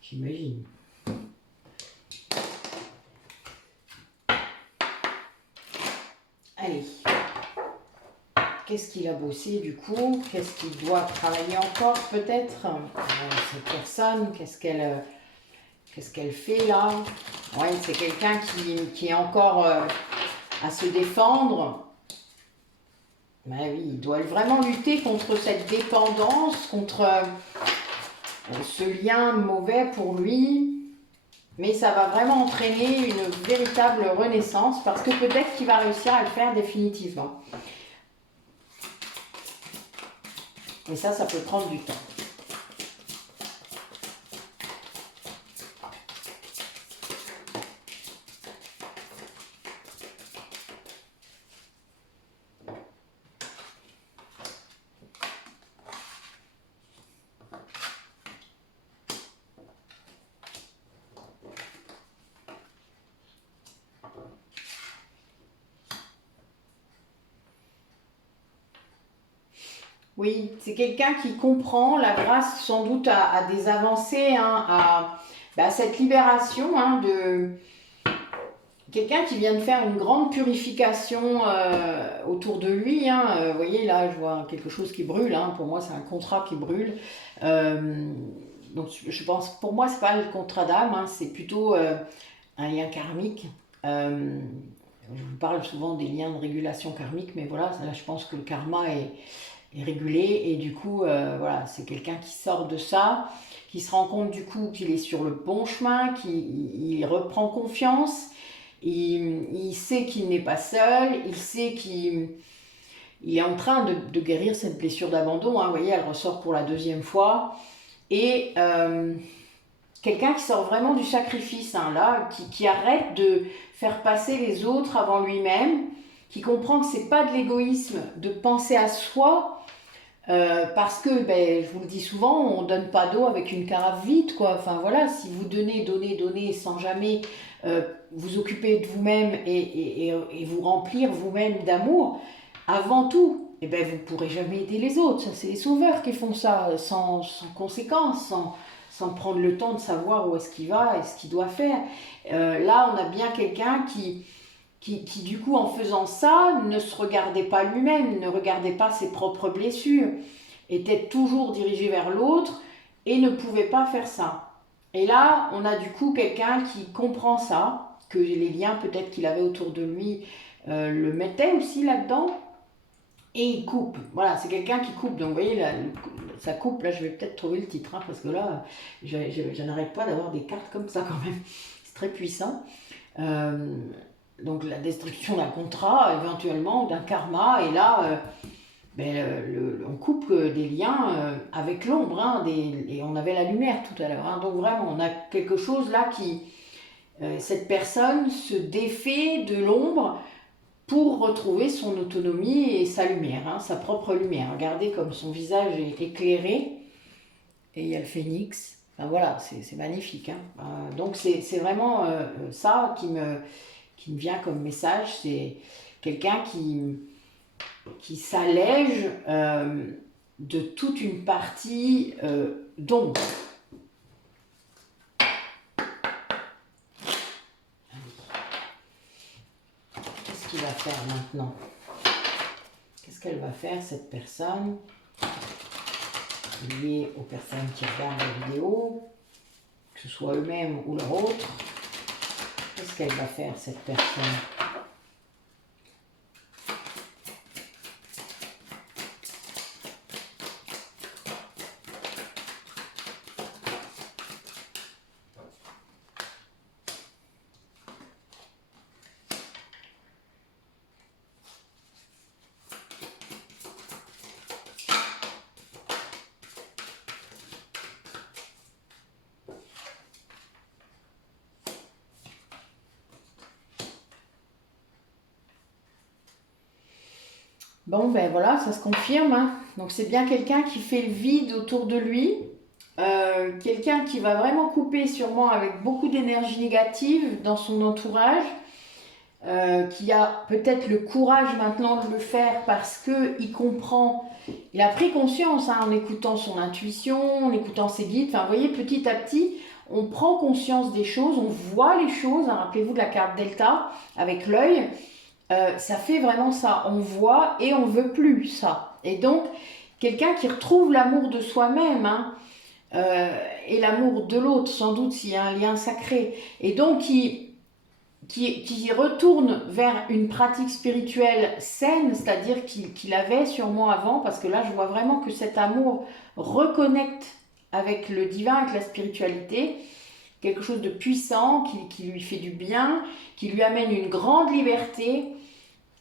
J'imagine. Allez. Qu'est-ce qu'il a bossé du coup? Qu'est-ce qu'il doit travailler encore peut-être? Cette personne, qu'est-ce qu'elle fait là? Ouais, c'est quelqu'un qui est encore à se défendre. Ben oui, il doit vraiment lutter contre cette dépendance, contre ce lien mauvais pour lui. Mais ça va vraiment entraîner une véritable renaissance parce que peut-être qu'il va réussir à le faire définitivement. Et ça peut prendre du temps. Oui, c'est quelqu'un qui comprend la grâce sans doute à des avancées, hein, à cette libération hein, de quelqu'un qui vient de faire une grande purification autour de lui. Hein. Vous voyez, là, je vois quelque chose qui brûle. Hein. Pour moi, c'est un contrat qui brûle. Donc, je pense, pour moi, c'est pas le contrat d'âme, hein, c'est plutôt un lien karmique. Je vous parle souvent des liens de régulation karmique, mais voilà, là, je pense que le karma est régulé et du coup voilà, c'est quelqu'un qui sort de ça, qui se rend compte du coup qu'il est sur le bon chemin, qu'il reprend confiance, il sait qu'il n'est pas seul, il sait qu'il est en train de guérir cette blessure d'abandon, hein, vous voyez, elle ressort pour la deuxième fois, et quelqu'un qui sort vraiment du sacrifice, hein, là, qui arrête de faire passer les autres avant lui-même, qui comprend que c'est pas de l'égoïsme de penser à soi, parce que, je vous le dis souvent, on donne pas d'eau avec une carafe vide, quoi. Enfin voilà, si vous donnez sans jamais vous occuper de vous-même et vous remplir vous-même d'amour, avant tout, vous pourrez jamais aider les autres. Ça, c'est les sauveurs qui font ça sans conséquence, sans prendre le temps de savoir où est-ce qu'il va et ce qu'il doit faire. Là, on a bien quelqu'un qui, du coup, en faisant ça, ne se regardait pas lui-même, ne regardait pas ses propres blessures, était toujours dirigé vers l'autre et ne pouvait pas faire ça. Et là, on a du coup quelqu'un qui comprend ça, que les liens peut-être qu'il avait autour de lui le mettaient aussi là-dedans, et il coupe. Voilà, c'est quelqu'un qui coupe. Donc, vous voyez, là, ça coupe. Là, je vais peut-être trouver le titre, hein, parce que là, je n'arrête pas d'avoir des cartes comme ça quand même. C'est très puissant. Donc, la destruction d'un contrat, éventuellement, d'un karma. Et là, on coupe des liens avec l'ombre. Hein, et on avait la lumière tout à l'heure. Hein. Donc, vraiment, on a quelque chose là qui... cette personne se défait de l'ombre pour retrouver son autonomie et sa lumière, hein, sa propre lumière. Regardez comme son visage est éclairé. Et il y a le phénix. Enfin, voilà, c'est magnifique. Hein. Donc c'est vraiment ça qui me vient comme message. C'est quelqu'un qui s'allège de toute une partie d'ombre. Qu'est-ce qu'il va faire maintenant? Qu'est-ce qu'elle va faire, cette personne, liée aux personnes qui regardent la vidéo, que ce soit eux-mêmes ou leur autre? Qu'est-ce qu'elle va faire, cette personne? Bon, ben voilà, ça se confirme. Hein. Donc c'est bien quelqu'un qui fait le vide autour de lui. Quelqu'un qui va vraiment couper sûrement avec beaucoup d'énergie négative dans son entourage. Qui a peut-être le courage maintenant de le faire parce qu'il comprend, il a pris conscience hein, en écoutant son intuition, en écoutant ses guides. Enfin, vous voyez, petit à petit, on prend conscience des choses, on voit les choses. Hein, rappelez-vous de la carte Delta avec l'œil. Ça fait vraiment ça, on voit et on veut plus ça. Et donc, quelqu'un qui retrouve l'amour de soi-même hein, et l'amour de l'autre, sans doute s'il y a un lien sacré, et donc qui retourne vers une pratique spirituelle saine, c'est-à-dire qu'il avait sûrement avant, parce que là je vois vraiment que cet amour reconnecte avec le divin, avec la spiritualité, quelque chose de puissant qui lui fait du bien, qui lui amène une grande liberté,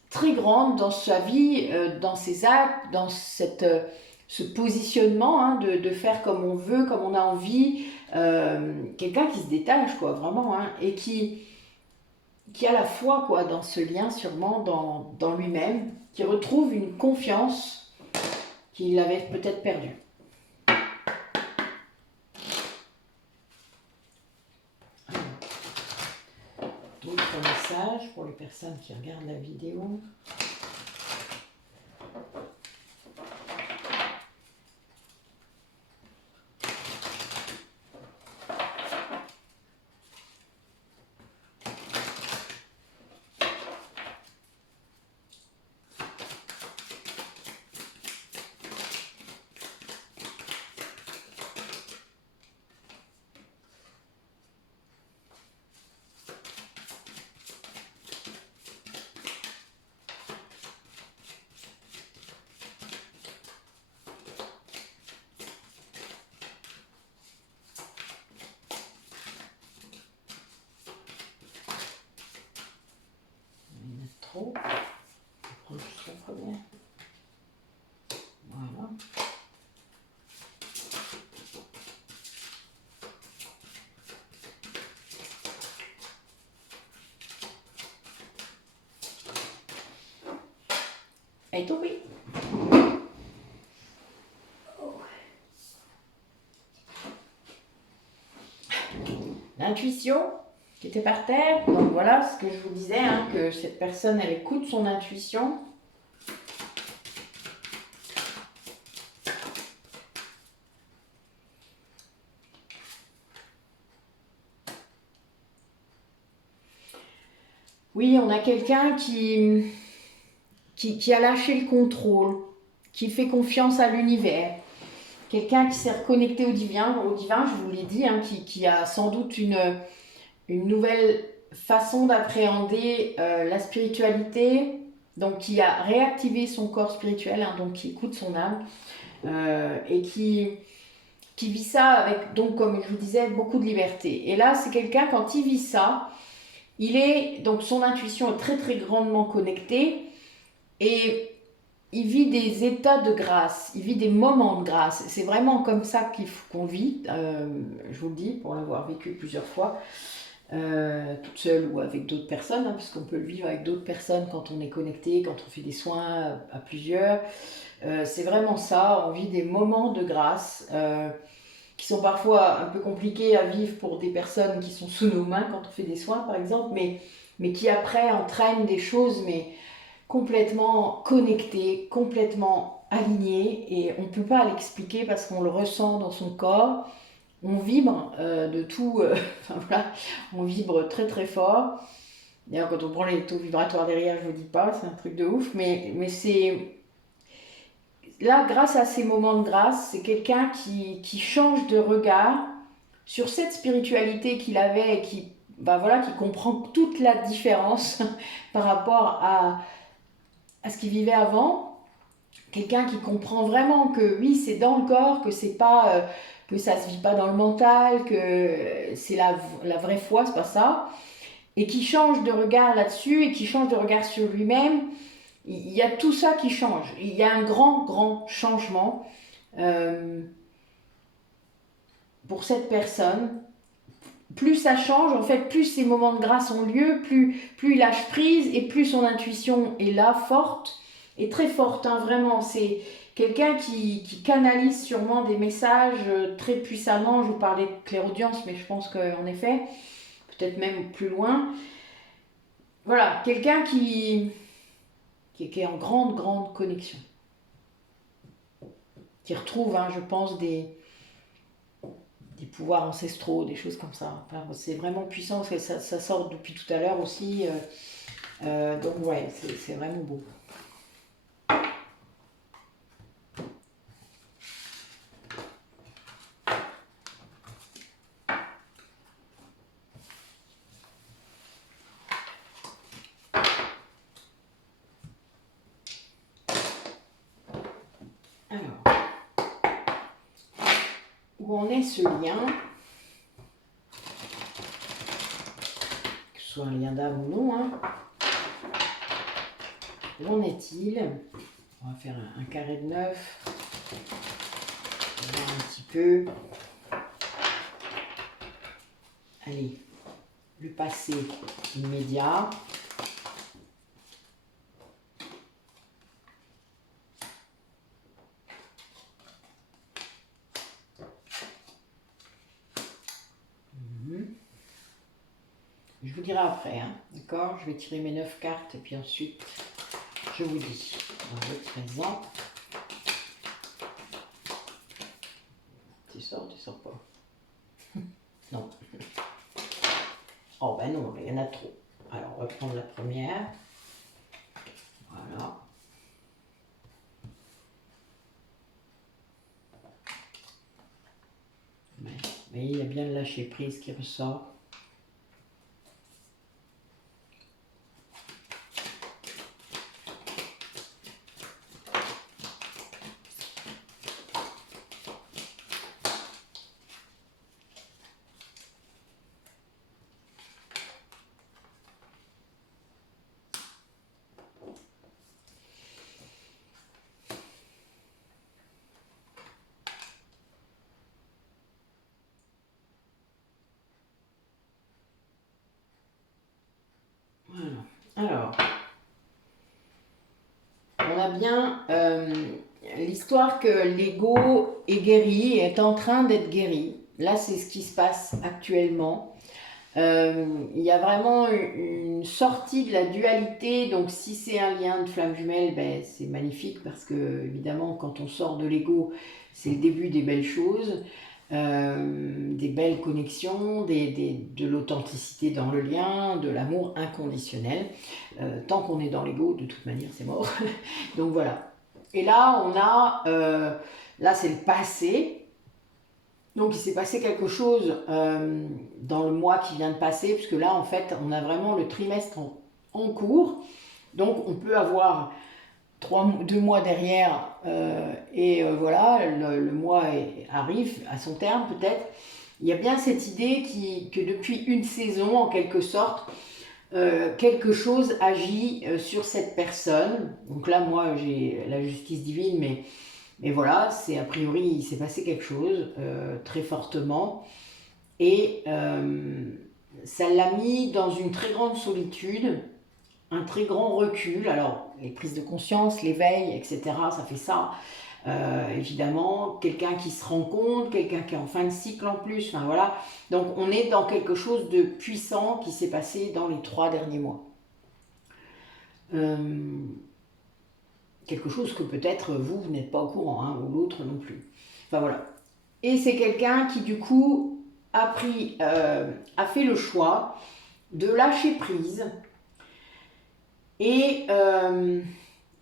très grande dans sa vie, dans ses actes, dans ce positionnement hein, de faire comme on veut, comme on a envie, quelqu'un qui se détache quoi, vraiment, hein, et qui a la foi quoi, dans ce lien sûrement dans lui-même, qui retrouve une confiance qu'il avait peut-être perdue. D'autres messages pour les personnes qui regardent la vidéo. Trop. Je prends juste la première. Voilà. Elle est tombée. L'intuition qui était par terre. Donc voilà ce que je vous disais, hein, que cette personne, elle écoute son intuition. Oui, on a quelqu'un qui a lâché le contrôle, qui fait confiance à l'univers. Quelqu'un qui s'est reconnecté au divin, je vous l'ai dit, hein, qui a sans doute une nouvelle façon d'appréhender la spiritualité, donc qui a réactivé son corps spirituel, hein, donc qui écoute son âme, et qui vit ça avec, donc comme je vous disais, beaucoup de liberté. Et là, c'est quelqu'un, quand il vit ça, donc son intuition est très très grandement connectée, et il vit des états de grâce, il vit des moments de grâce. C'est vraiment comme ça qu'on vit, je vous le dis, pour l'avoir vécu plusieurs fois, toute seule ou avec d'autres personnes, hein, puisqu'on peut le vivre avec d'autres personnes quand on est connecté, quand on fait des soins à plusieurs. C'est vraiment ça, on vit des moments de grâce qui sont parfois un peu compliqués à vivre pour des personnes qui sont sous nos mains quand on fait des soins par exemple, mais qui après entraînent des choses mais complètement connectées, complètement alignées, et on ne peut pas l'expliquer parce qu'on le ressent dans son corps. On vibre de tout, enfin voilà, on vibre très très fort. D'ailleurs, quand on prend les taux vibratoires derrière, je ne vous dis pas, c'est un truc de ouf, mais c'est là, grâce à ces moments de grâce, c'est quelqu'un qui change de regard sur cette spiritualité qu'il avait et qui, bah voilà, qui comprend toute la différence par rapport à ce qu'il vivait avant. Quelqu'un qui comprend vraiment que oui, c'est dans le corps, que c'est pas que ça se vit pas dans le mental, que c'est la vraie foi, c'est pas ça, et qui change de regard là-dessus et qui change de regard sur lui-même. Il y a tout ça qui change. Il y a un grand changement pour cette personne. Plus ça change, en fait, plus ces moments de grâce ont lieu, plus il lâche prise et plus son intuition est là, forte, et très forte, hein, vraiment. C'est quelqu'un qui canalise sûrement des messages très puissamment. Je vous parlais de clairaudience, mais je pense qu'en effet, peut-être même plus loin. Voilà, quelqu'un qui est en grande connexion. Qui retrouve, hein, je pense, des pouvoirs ancestraux, des choses comme ça. Enfin, c'est vraiment puissant parce que ça sort depuis tout à l'heure aussi. Donc ouais, c'est vraiment beau. Alors, où en est ce lien? Que ce soit un lien d'âme ou non, hein. Où en est-il? On va faire un carré de 9. On va voir un petit peu. Allez, le passé immédiat. Je vous dirai après, hein, d'accord? Je vais tirer mes 9 cartes et puis ensuite, je vous dis. Dans le présent. Tu sors pas. Non. Oh ben non, il y en a trop. Alors, on va prendre la première. Voilà. Mais il y a bien le lâcher prise qui ressort. Alors, on a bien l'histoire que l'ego est guéri, est en train d'être guéri. Là, c'est ce qui se passe actuellement. Il y a vraiment une sortie de la dualité. Donc, si c'est un lien de flamme jumelle, ben, c'est magnifique parce que, évidemment, quand on sort de l'ego, c'est le début des belles choses. des belles connexions, de l'authenticité dans le lien, de l'amour inconditionnel. Tant qu'on est dans l'ego, de toute manière, c'est mort. Donc voilà. Et là, on a, là c'est le passé. Donc il s'est passé quelque chose dans le mois qui vient de passer, puisque là, en fait, on a vraiment le trimestre en cours. Donc on peut avoir 2 mois derrière voilà, le mois arrive à son terme peut-être. Il y a bien cette idée que depuis une saison, en quelque sorte, quelque chose agit sur cette personne. Donc là, moi, j'ai la justice divine, mais voilà, c'est a priori, il s'est passé quelque chose très fortement. Et ça l'a mis dans une très grande solitude, un très grand recul. Alors, les prises de conscience, l'éveil, etc., ça fait ça. Évidemment, quelqu'un qui se rend compte, quelqu'un qui est en fin de cycle en plus, enfin voilà. Donc, on est dans quelque chose de puissant qui s'est passé dans les 3 derniers mois. Quelque chose que peut-être vous n'êtes pas au courant, hein, ou l'autre non plus. Enfin voilà. Et c'est quelqu'un qui, du coup, a fait le choix de lâcher prise. Et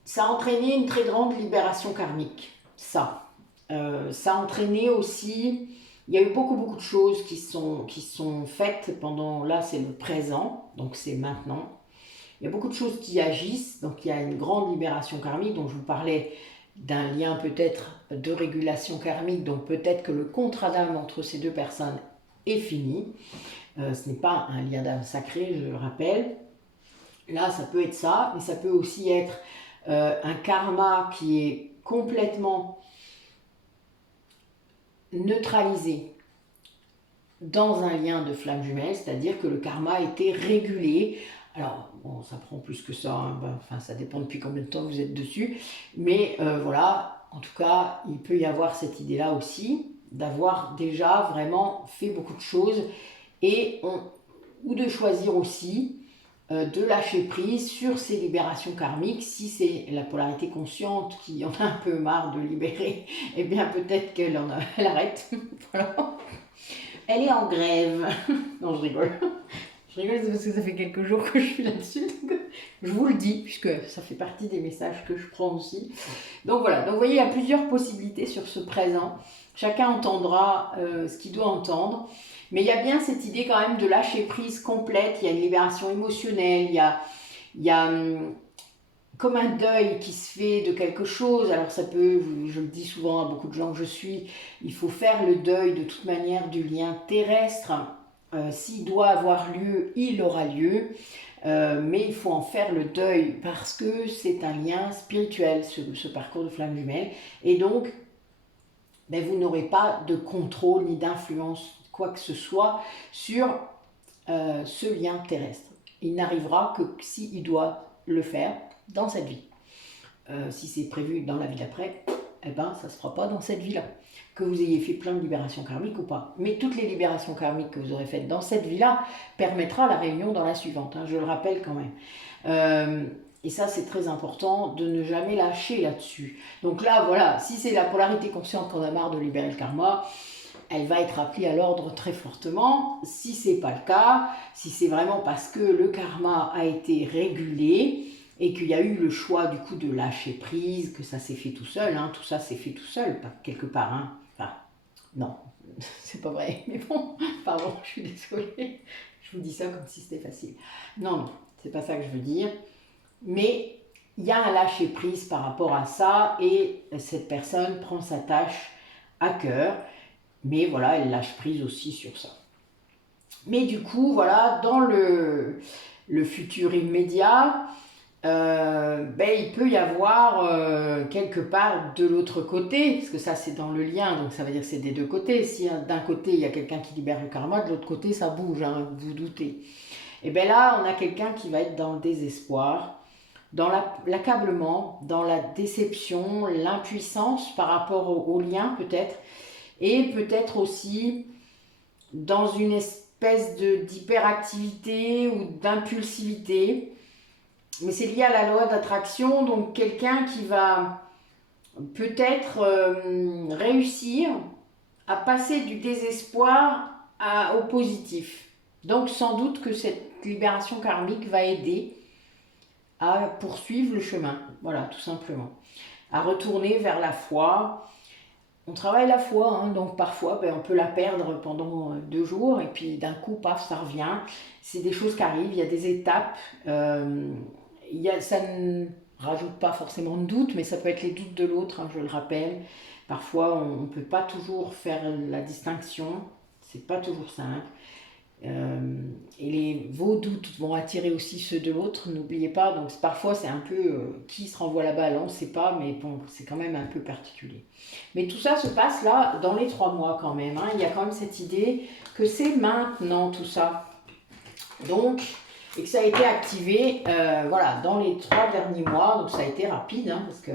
ça a entraîné une très grande libération karmique. Ça a entraîné aussi, il y a eu beaucoup de choses qui sont faites pendant, là c'est le présent, donc c'est maintenant. Il y a beaucoup de choses qui agissent, donc il y a une grande libération karmique, dont je vous parlais d'un lien peut-être de régulation karmique, donc peut-être que le contrat d'âme entre ces deux personnes est fini. Ce n'est pas un lien d'âme sacré, je le rappelle. Là, ça peut être ça, mais ça peut aussi être un karma qui est complètement neutralisé dans un lien de flamme jumelle, c'est-à-dire que le karma a été régulé. Alors, bon, ça prend plus que ça, hein, enfin, ça dépend depuis combien de temps vous êtes dessus, mais voilà, en tout cas, il peut y avoir cette idée-là aussi, d'avoir déjà vraiment fait beaucoup de choses, ou de choisir aussi de lâcher prise sur ces libérations karmiques. Si c'est la polarité consciente qui en a un peu marre de libérer, eh bien peut-être qu'elle elle arrête. Voilà. Elle est en grève. Non, je rigole. Je rigole parce que ça fait quelques jours que je suis là-dessus. Je vous le dis, puisque ça fait partie des messages que je prends aussi. Donc voilà, donc vous voyez, il y a plusieurs possibilités sur ce présent. Chacun entendra ce qu'il doit entendre. Mais il y a bien cette idée quand même de lâcher prise complète. Il y a une libération émotionnelle, il y a comme un deuil qui se fait de quelque chose. Alors ça peut, je le dis souvent à beaucoup de gens que je suis, il faut faire le deuil de toute manière du lien terrestre. S'il doit avoir lieu, il aura lieu. Mais il faut en faire le deuil parce que c'est un lien spirituel, ce parcours de flamme jumelle. Et donc, ben, vous n'aurez pas de contrôle ni d'influence, quoi que ce soit, sur ce lien terrestre. Il n'arrivera que s'il doit le faire dans cette vie. Si c'est prévu dans la vie d'après, eh ben, ça ne se fera pas dans cette vie-là. Que vous ayez fait plein de libérations karmiques ou pas. Mais toutes les libérations karmiques que vous aurez faites dans cette vie-là permettra la réunion dans la suivante, hein, je le rappelle quand même. Et ça, c'est très important de ne jamais lâcher là-dessus. Donc là, voilà, si c'est la polarité consciente qu'on a marre de libérer le karma, elle va être appelée à l'ordre très fortement. Si ce n'est pas le cas, si c'est vraiment parce que le karma a été régulé et qu'il y a eu le choix du coup de lâcher prise, que ça s'est fait tout seul, hein, tout ça s'est fait tout seul, quelque part. Hein. Enfin, non, c'est pas vrai, mais bon, pardon, je suis désolée. Je vous dis ça comme si c'était facile. Non, c'est pas ça que je veux dire. Mais il y a un lâcher prise par rapport à ça et cette personne prend sa tâche à cœur. Mais voilà, elle lâche prise aussi sur ça. Mais du coup, voilà, dans le futur immédiat, il peut y avoir quelque part de l'autre côté, parce que ça c'est dans le lien, donc ça veut dire que c'est des deux côtés. Si d'un côté il y a quelqu'un qui libère le karma, de l'autre côté ça bouge, hein, vous vous doutez. Et bien là, on a quelqu'un qui va être dans le désespoir, dans l'accablement, dans la déception, l'impuissance par rapport au lien peut-être, et peut-être aussi dans une espèce d'hyperactivité ou d'impulsivité. Mais c'est lié à la loi d'attraction, donc quelqu'un qui va peut-être réussir à passer du désespoir au positif. Donc sans doute que cette libération karmique va aider à poursuivre le chemin, voilà, tout simplement. À retourner vers la foi. On travaille la foi, hein, donc parfois on peut la perdre pendant 2 jours et puis d'un coup, paf, ça revient. C'est des choses qui arrivent, il y a des étapes. Ça ne rajoute pas forcément de doute, mais ça peut être les doutes de l'autre, hein, je le rappelle. Parfois, on ne peut pas toujours faire la distinction, c'est pas toujours simple. Et vos doutes vont attirer aussi ceux de l'autre, n'oubliez pas. Donc parfois c'est un peu qui se renvoie la balle, on ne sait pas, mais bon, c'est quand même un peu particulier. Mais tout ça se passe là dans les 3 mois quand même, hein. Il y a quand même cette idée que c'est maintenant tout ça. Donc, et que ça a été activé voilà, dans les 3 derniers mois, donc ça a été rapide, hein, parce que,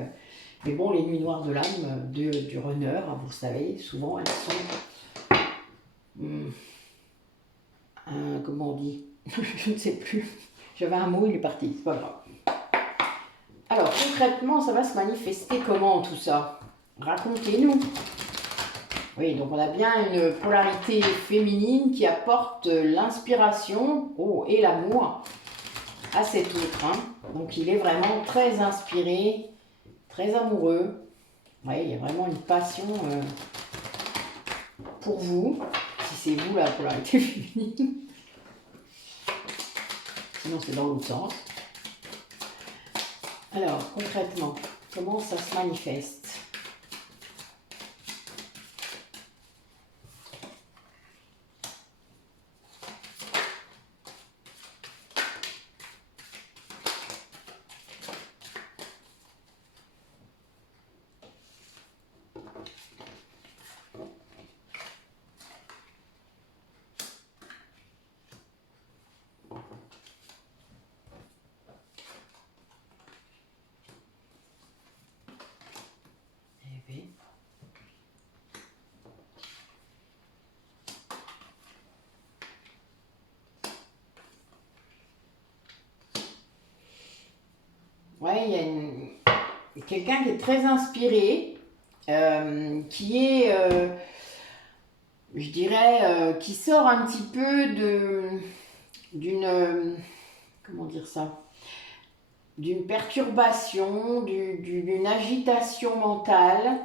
mais bon, les nuits noires de l'âme du runner, vous savez, souvent elles sont... comment on dit? Je ne sais plus. J'avais un mot, il est parti, c'est pas grave. Alors, concrètement, ça va se manifester comment tout ça? Racontez-nous. Oui, donc on a bien une polarité féminine qui apporte l'inspiration et l'amour à cet autre. Hein. Donc il est vraiment très inspiré, très amoureux. Oui, il y a vraiment une passion pour vous, si c'est vous la polarité féminine. Sinon c'est dans l'autre sens. Alors, concrètement, comment ça se manifeste? Ouais, il y a quelqu'un qui est très inspiré, qui est, je dirais, qui sort un petit peu d'une, comment dire ça, d'une perturbation, d'une agitation mentale,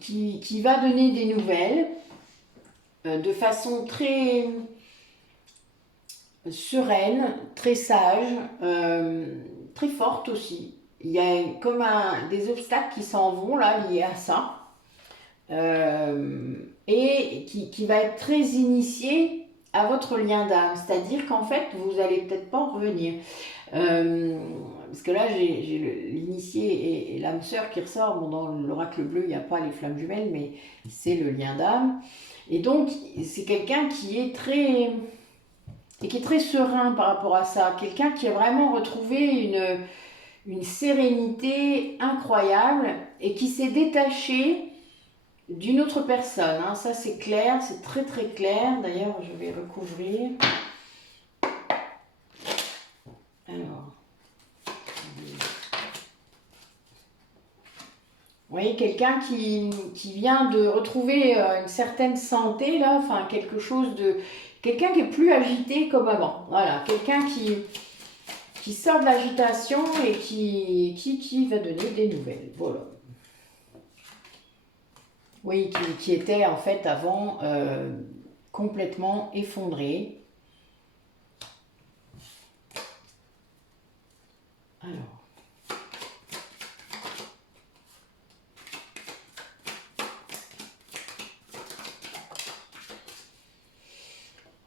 qui va donner des nouvelles de façon très sereine, très sage, très forte aussi. Il y a comme des obstacles qui s'en vont là liés à ça. Et qui va être très initié à votre lien d'âme. C'est-à-dire qu'en fait, vous n'allez peut-être pas en revenir. Parce que là, j'ai l'initié et l'âme sœur qui ressort. Bon, dans l'oracle bleu, il n'y a pas les flammes jumelles, mais c'est le lien d'âme. Et donc, c'est quelqu'un qui est très... et qui est très serein par rapport à ça. Quelqu'un qui a vraiment retrouvé une sérénité incroyable et qui s'est détaché d'une autre personne. Hein. Ça, c'est clair, c'est très très clair. D'ailleurs, je vais recouvrir. Alors. Oui, quelqu'un qui vient de retrouver une certaine santé, là, enfin quelque chose de... Quelqu'un qui est plus agité comme avant. Voilà, quelqu'un qui sort de l'agitation et qui va donner des nouvelles. Voilà. Oui, qui était en fait avant complètement effondré. Alors.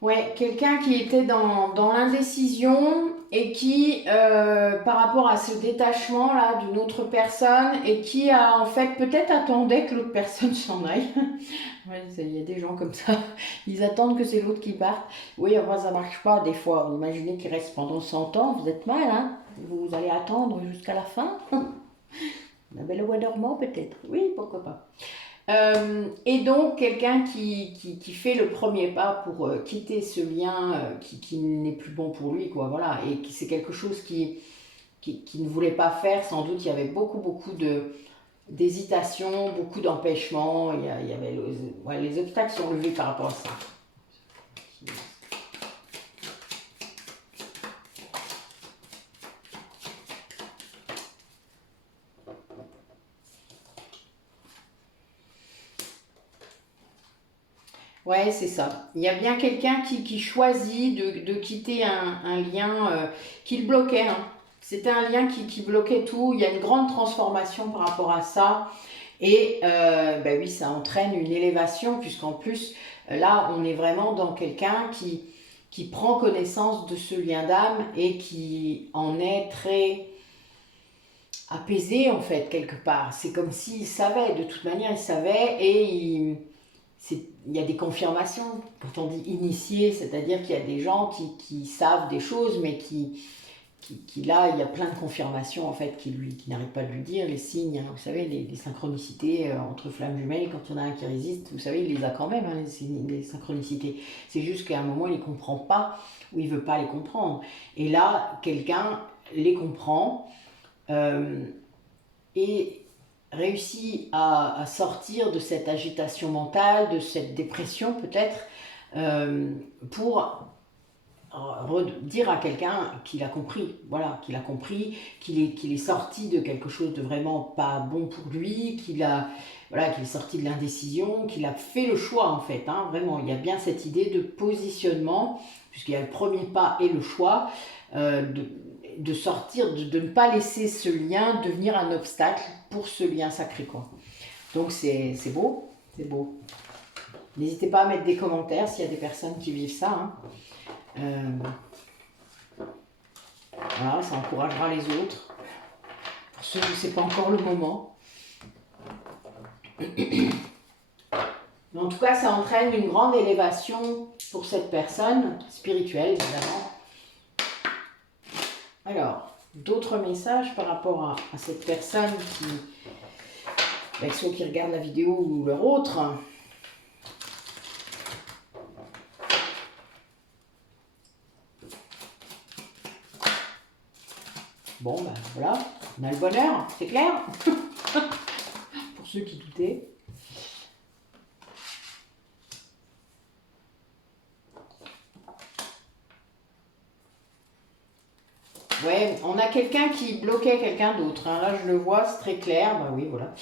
Ouais, quelqu'un qui était dans l'indécision et qui, par rapport à ce détachement-là d'une autre personne, et qui a en fait peut-être attendait que l'autre personne s'en aille. Ouais, il y a des gens comme ça, ils attendent que c'est l'autre qui parte. Oui, enfin ça marche pas des fois. Vous imaginez qu'il reste pendant 100 ans, vous êtes mal, hein? Vous allez attendre jusqu'à la fin. La belle voix dormant peut-être, oui, pourquoi pas. Et donc quelqu'un qui fait le premier pas pour quitter ce lien qui n'est plus bon pour lui, quoi, voilà, et c'est quelque chose qui ne voulait pas faire, sans doute il y avait beaucoup d'hésitation, beaucoup d'empêchements. Il y avait ouais, les obstacles sont levés par rapport à ça. Ouais, c'est ça. Il y a bien quelqu'un qui choisit de quitter un lien qui le bloquait, hein. C'était un lien qui bloquait tout. Il y a une grande transformation par rapport à ça. Et ben oui, ça entraîne une élévation, puisqu'en plus, là, on est vraiment dans quelqu'un qui prend connaissance de ce lien d'âme et qui en est très apaisé, en fait, quelque part. C'est comme s'il savait, de toute manière, il savait, et il y a des confirmations. Quand on dit initié, c'est-à-dire qu'il y a des gens qui savent des choses, mais là, il y a plein de confirmations en fait qui n'arrivent pas de lui dire, les signes, hein, vous savez, les synchronicités entre flammes jumelles, quand il y en a un qui résiste, vous savez, il les a quand même, hein, les synchronicités. C'est juste qu'à un moment, il ne les comprend pas ou il ne veut pas les comprendre. Et là, quelqu'un les comprend et réussit à sortir de cette agitation mentale, de cette dépression peut-être, pour dire à quelqu'un qu'il a compris, voilà, qu'il a compris, qu'il est sorti de quelque chose de vraiment pas bon pour lui, qu'il est sorti de l'indécision, qu'il a fait le choix en fait, hein, vraiment, il y a bien cette idée de positionnement, puisqu'il y a le premier pas et le choix, de sortir, de ne pas laisser ce lien devenir un obstacle pour ce lien sacré, quoi. Donc c'est beau, c'est beau. N'hésitez pas à mettre des commentaires s'il y a des personnes qui vivent ça, hein. Voilà, ça encouragera les autres. Pour ceux où c'est pas encore le moment. Mais en tout cas, ça entraîne une grande élévation pour cette personne, spirituelle évidemment. Alors, d'autres messages par rapport à cette personne avec ceux qui regardent la vidéo ou leur autre. Bon, ben voilà, on a le bonheur, c'est clair. Pour ceux qui doutaient. Ouais, on a quelqu'un qui bloquait quelqu'un d'autre, hein. Là je le vois, c'est très clair, bah oui, voilà.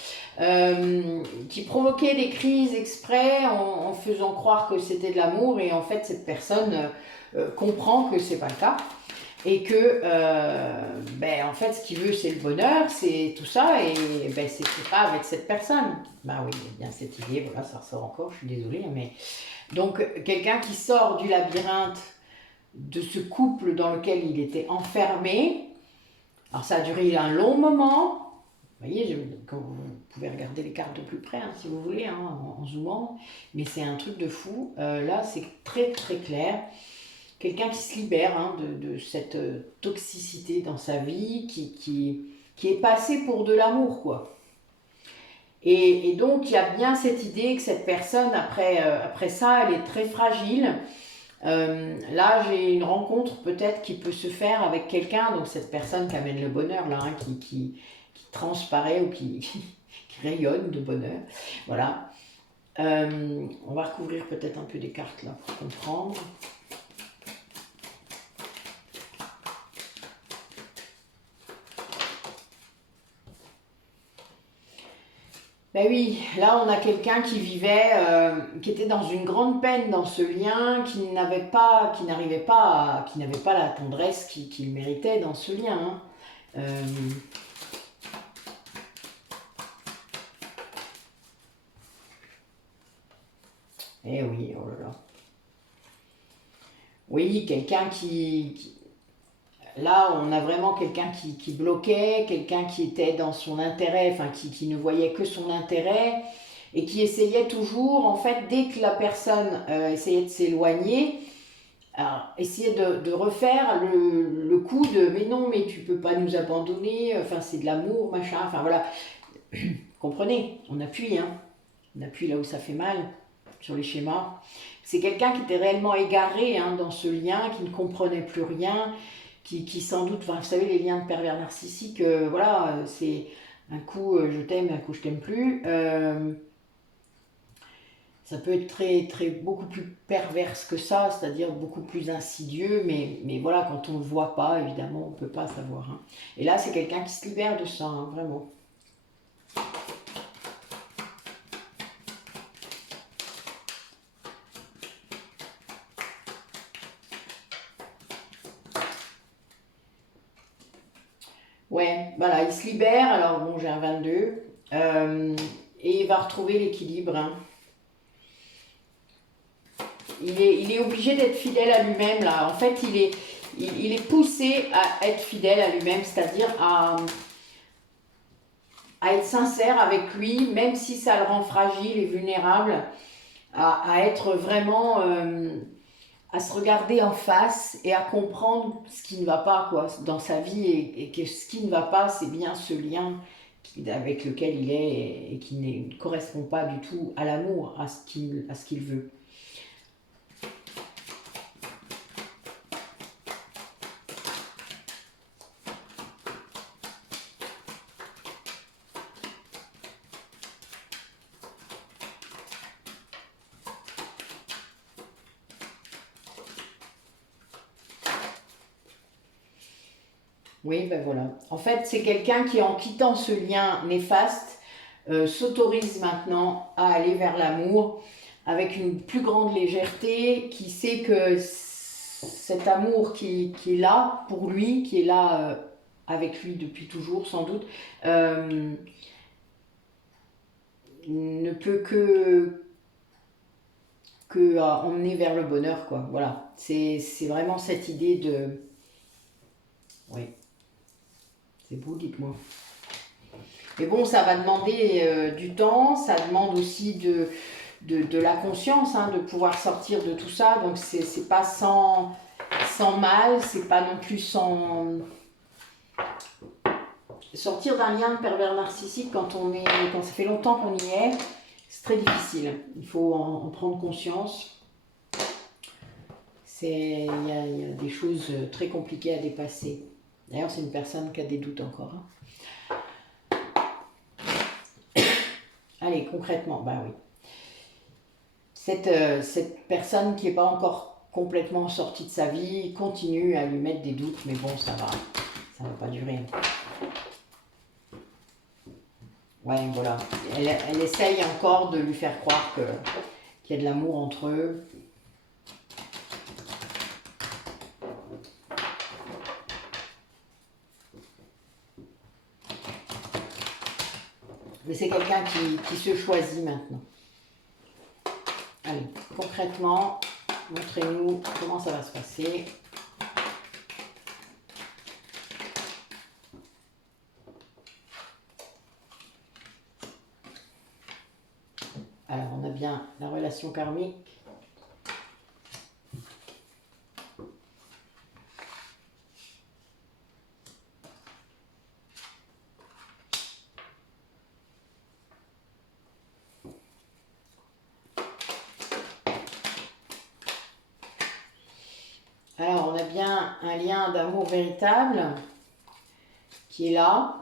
Qui provoquait des crises exprès en faisant croire que c'était de l'amour, et en fait cette personne comprend que c'est pas le cas. Et que, ben, en fait, ce qu'il veut, c'est le bonheur, c'est tout ça, et ben, c'est pas avec cette personne. Ben oui, il y a bien cette idée, voilà, ça ressort encore, je suis désolée, mais... Donc, quelqu'un qui sort du labyrinthe de ce couple dans lequel il était enfermé, alors ça a duré un long moment, vous voyez, vous pouvez regarder les cartes de plus près, hein, si vous voulez, hein, en zoomant, mais c'est un truc de fou, là, c'est très très clair. Quelqu'un qui se libère, hein, de cette toxicité dans sa vie, qui est passé pour de l'amour, quoi. Et donc, il y a bien cette idée que cette personne, après ça, elle est très fragile. Là, j'ai une rencontre peut-être qui peut se faire avec quelqu'un, donc cette personne qui amène le bonheur, là, hein, qui transparaît ou qui rayonne de bonheur. Voilà. On va recouvrir peut-être un peu des cartes, là, pour comprendre. Ben oui, là on a quelqu'un qui vivait, qui était dans une grande peine dans ce lien, qui n'avait pas la tendresse qu'il méritait dans ce lien, hein. Eh oui, oh là là. Oui, quelqu'un là, on a vraiment quelqu'un qui bloquait, quelqu'un qui était dans son intérêt, enfin qui ne voyait que son intérêt, et qui essayait toujours, en fait, dès que la personne essayait de s'éloigner, essayer de refaire le coup de « mais non, mais tu peux pas nous abandonner, enfin c'est de l'amour, machin », enfin voilà. Comprenez, on appuie, hein. On appuie là où ça fait mal, sur les schémas. C'est quelqu'un qui était réellement égaré, hein, dans ce lien, qui ne comprenait plus rien, qui sans doute, enfin, vous savez, les liens de pervers narcissiques, voilà, c'est un coup je t'aime, un coup je t'aime plus. Ça peut être beaucoup plus perverse que ça, c'est-à-dire beaucoup plus insidieux, mais voilà, quand on ne le voit pas, évidemment, on ne peut pas savoir. Hein. Et là, c'est quelqu'un qui se libère de ça, hein, vraiment. Ouais, voilà, il se libère, alors bon, j'ai un 22, et il va retrouver l'équilibre. Hein. Il est obligé d'être fidèle à lui-même, là. En fait, il est poussé à être fidèle à lui-même, c'est-à-dire à être sincère avec lui, même si ça le rend fragile et vulnérable, à être vraiment, à se regarder en face et à comprendre ce qui ne va pas quoi, dans sa vie et que ce qui ne va pas, c'est bien ce lien avec lequel il est et qui ne correspond pas du tout à l'amour, à ce qu'il veut. Oui, ben voilà. En fait, c'est quelqu'un qui, en quittant ce lien néfaste, s'autorise maintenant à aller vers l'amour avec une plus grande légèreté, qui sait que cet amour qui est là pour lui, qui est là avec lui depuis toujours sans doute, euh, ne peut que emmener vers le bonheur, quoi. Voilà. C'est vraiment cette idée de... Oui, c'est beau, dites-moi. Mais bon, ça va demander du temps, ça demande aussi de la conscience, hein, de pouvoir sortir de tout ça. Donc c'est pas sans mal, c'est pas non plus sans... Sortir d'un lien de pervers narcissique quand ça fait longtemps qu'on y est, c'est très difficile. Il faut en prendre conscience. Il y a des choses très compliquées à dépasser. D'ailleurs, c'est une personne qui a des doutes encore. Hein. Allez, concrètement, bah oui. Cette personne qui n'est pas encore complètement sortie de sa vie continue à lui mettre des doutes, mais bon, ça va pas durer. Ouais, voilà. Elle essaye encore de lui faire croire qu'il y a de l'amour entre eux. Mais c'est quelqu'un qui se choisit maintenant. Allez, concrètement, montrez-nous comment ça va se passer. Alors, on a bien la relation karmique. Alors, on a bien un lien d'amour véritable qui est là.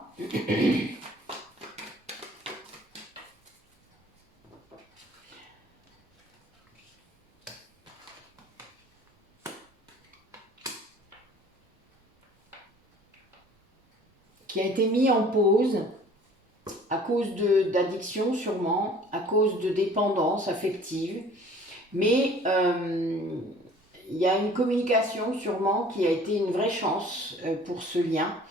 Qui a été mis en pause à cause d'addiction sûrement, à cause de dépendance affective, mais il y a une communication sûrement qui a été une vraie chance pour ce lien,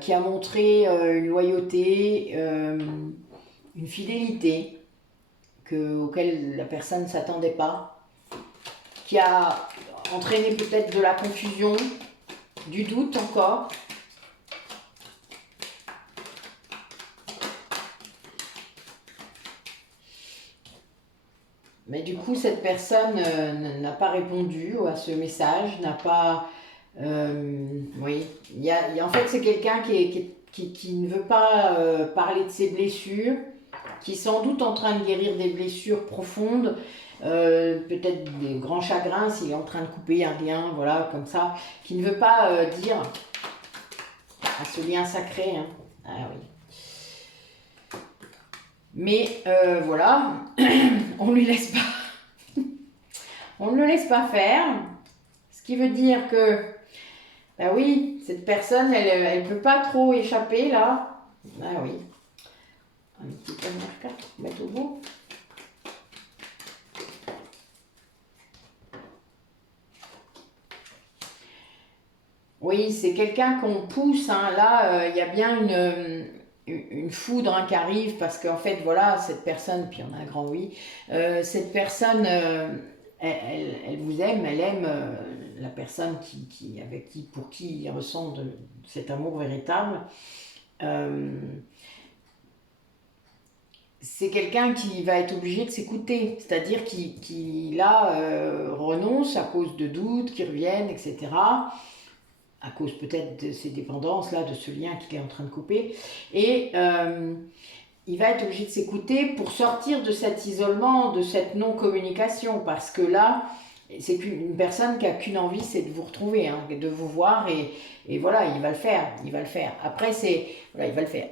qui a montré une loyauté, une fidélité auquel la personne ne s'attendait pas, qui a entraîné peut-être de la confusion, du doute encore. Mais du coup, cette personne n'a pas répondu à ce message, n'a pas... oui, en fait, c'est quelqu'un qui ne veut pas parler de ses blessures, qui est sans doute en train de guérir des blessures profondes, peut-être des grands chagrins s'il est en train de couper un lien, voilà, comme ça, qui ne veut pas dire à ce lien sacré. Hein. Ah oui. Mais voilà, on lui laisse pas, on ne le laisse pas faire. Ce qui veut dire que, bah oui, cette personne, elle peut pas trop échapper là. Ah oui. Un petit peu de marqueur pour mettre au bout. Oui, c'est quelqu'un qu'on pousse. Hein. Là, il y a bien une foudre hein, qui arrive parce qu'en fait, voilà, cette personne, puis on a un grand oui, cette personne, elle vous aime, elle aime la personne pour qui il ressent cet amour véritable. C'est quelqu'un qui va être obligé de s'écouter, c'est-à-dire qui là, renonce à cause de doutes qui reviennent, etc., à cause peut-être de ces dépendances-là, de ce lien qu'il est en train de couper. Et il va être obligé de s'écouter pour sortir de cet isolement, de cette non-communication, parce que là, c'est une personne qui a qu'une envie, c'est de vous retrouver, hein, de vous voir, et voilà, il va le faire, il va le faire. Après, voilà, il va le faire.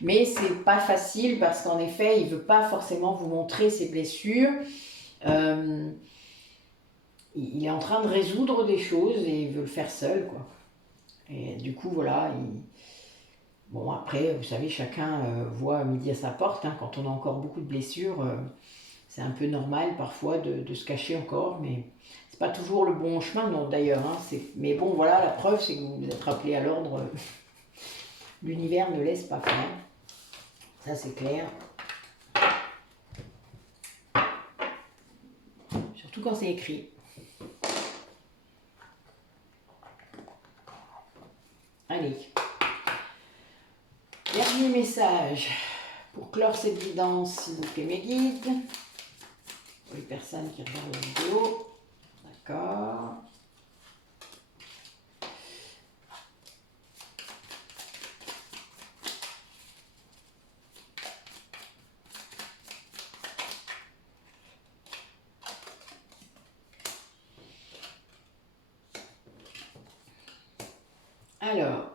Mais c'est pas facile, parce qu'en effet, il veut pas forcément vous montrer ses blessures. Il est en train de résoudre des choses et il veut le faire seul, quoi. Et du coup, voilà, bon, après, vous savez, chacun voit midi à sa porte, hein. Quand on a encore beaucoup de blessures, c'est un peu normal parfois de se cacher encore, mais c'est pas toujours le bon chemin, non, d'ailleurs, hein. Mais bon, voilà, la preuve, c'est que vous vous êtes rappelé à l'ordre. L'univers ne laisse pas faire. Ça, c'est clair. Surtout quand c'est écrit. Allez. Dernier message pour clore cette guidance, s'il vous plaît, mes guides. Pour les personnes qui regardent la vidéo. D'accord. Alors.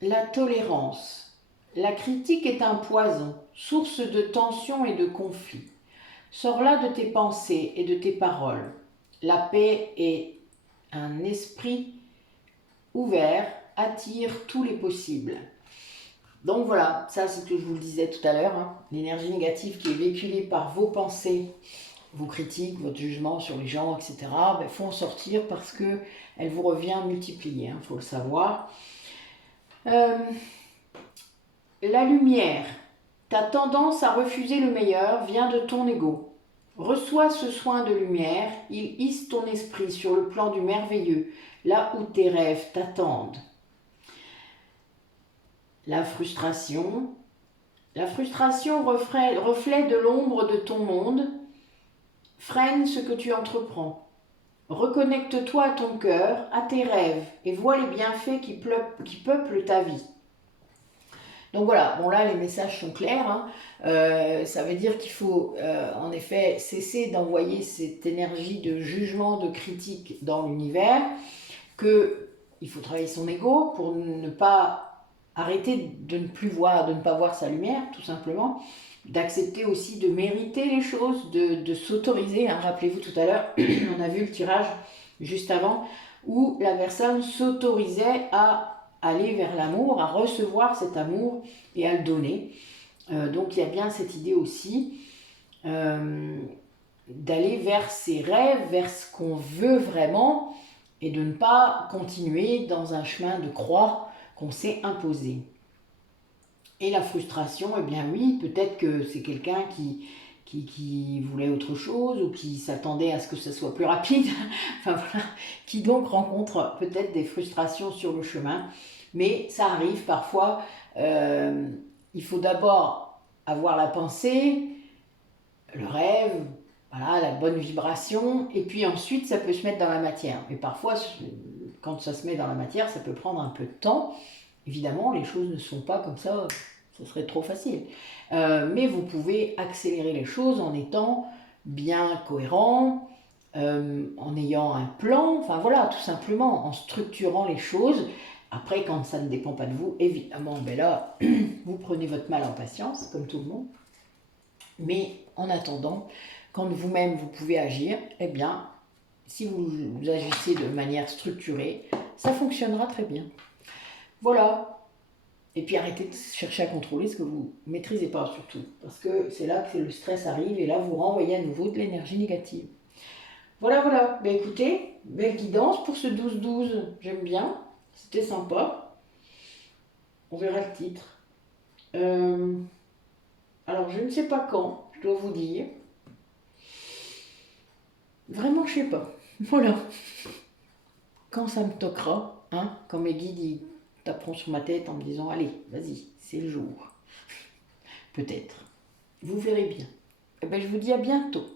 La tolérance. La critique est un poison, source de tension et de conflit. Sors-la de tes pensées et de tes paroles. La paix et un esprit ouvert attire tous les possibles. Donc voilà, ça c'est ce que je vous le disais tout à l'heure, hein. L'énergie négative qui est véhiculée par vos pensées, vos critiques, votre jugement sur les gens, etc., il faut en sortir parce qu'elle vous revient multipliée, il faut le savoir. La lumière. Ta tendance à refuser le meilleur vient de ton ego. Reçois ce soin de lumière, il hisse ton esprit sur le plan du merveilleux, là où tes rêves t'attendent. La frustration. La frustration, reflet de l'ombre de ton monde, freine ce que tu entreprends. Reconnecte-toi à ton cœur, à tes rêves, et vois les bienfaits qui peuplent ta vie. Donc voilà, bon là les messages sont clairs, hein. Ça veut dire qu'il faut en effet cesser d'envoyer cette énergie de jugement, de critique dans l'univers, qu'il faut travailler son ego pour ne pas arrêter de ne pas voir sa lumière, tout simplement, d'accepter aussi de mériter les choses, de s'autoriser, hein. Rappelez-vous tout à l'heure, on a vu le tirage juste avant, où la personne s'autorisait à aller vers l'amour, à recevoir cet amour et à le donner. Donc il y a bien cette idée aussi d'aller vers ses rêves, vers ce qu'on veut vraiment et de ne pas continuer dans un chemin de croix qu'on s'est imposé. Et la frustration, eh bien oui, peut-être que c'est quelqu'un qui voulait autre chose ou qui s'attendait à ce que ce soit plus rapide, enfin voilà, qui donc rencontre peut-être des frustrations sur le chemin. Mais ça arrive parfois, il faut d'abord avoir la pensée, le rêve, voilà, la bonne vibration, et puis ensuite ça peut se mettre dans la matière. Mais parfois, quand ça se met dans la matière, ça peut prendre un peu de temps. Évidemment, les choses ne sont pas comme ça, ce serait trop facile. Mais vous pouvez accélérer les choses en étant bien cohérent, en ayant un plan, enfin voilà, tout simplement, en structurant les choses. Après, quand ça ne dépend pas de vous, évidemment, ben là, vous prenez votre mal en patience, comme tout le monde. Mais en attendant, quand vous-même vous pouvez agir, eh bien, si vous agissez de manière structurée, ça fonctionnera très bien. Voilà. Et puis arrêtez de chercher à contrôler ce que vous ne maîtrisez pas surtout. Parce que c'est là que le stress arrive et là vous renvoyez à nouveau de l'énergie négative. Voilà, voilà. Ben écoutez, belle guidance pour ce 12-12. J'aime bien. C'était sympa. On verra le titre. Alors je ne sais pas quand, je dois vous dire. Vraiment, je sais pas. Voilà. Quand ça me toquera, hein, quand mes guides ils taperont sur ma tête en me disant allez, vas-y, c'est le jour. Peut-être. Vous verrez bien. Eh ben, je vous dis à bientôt.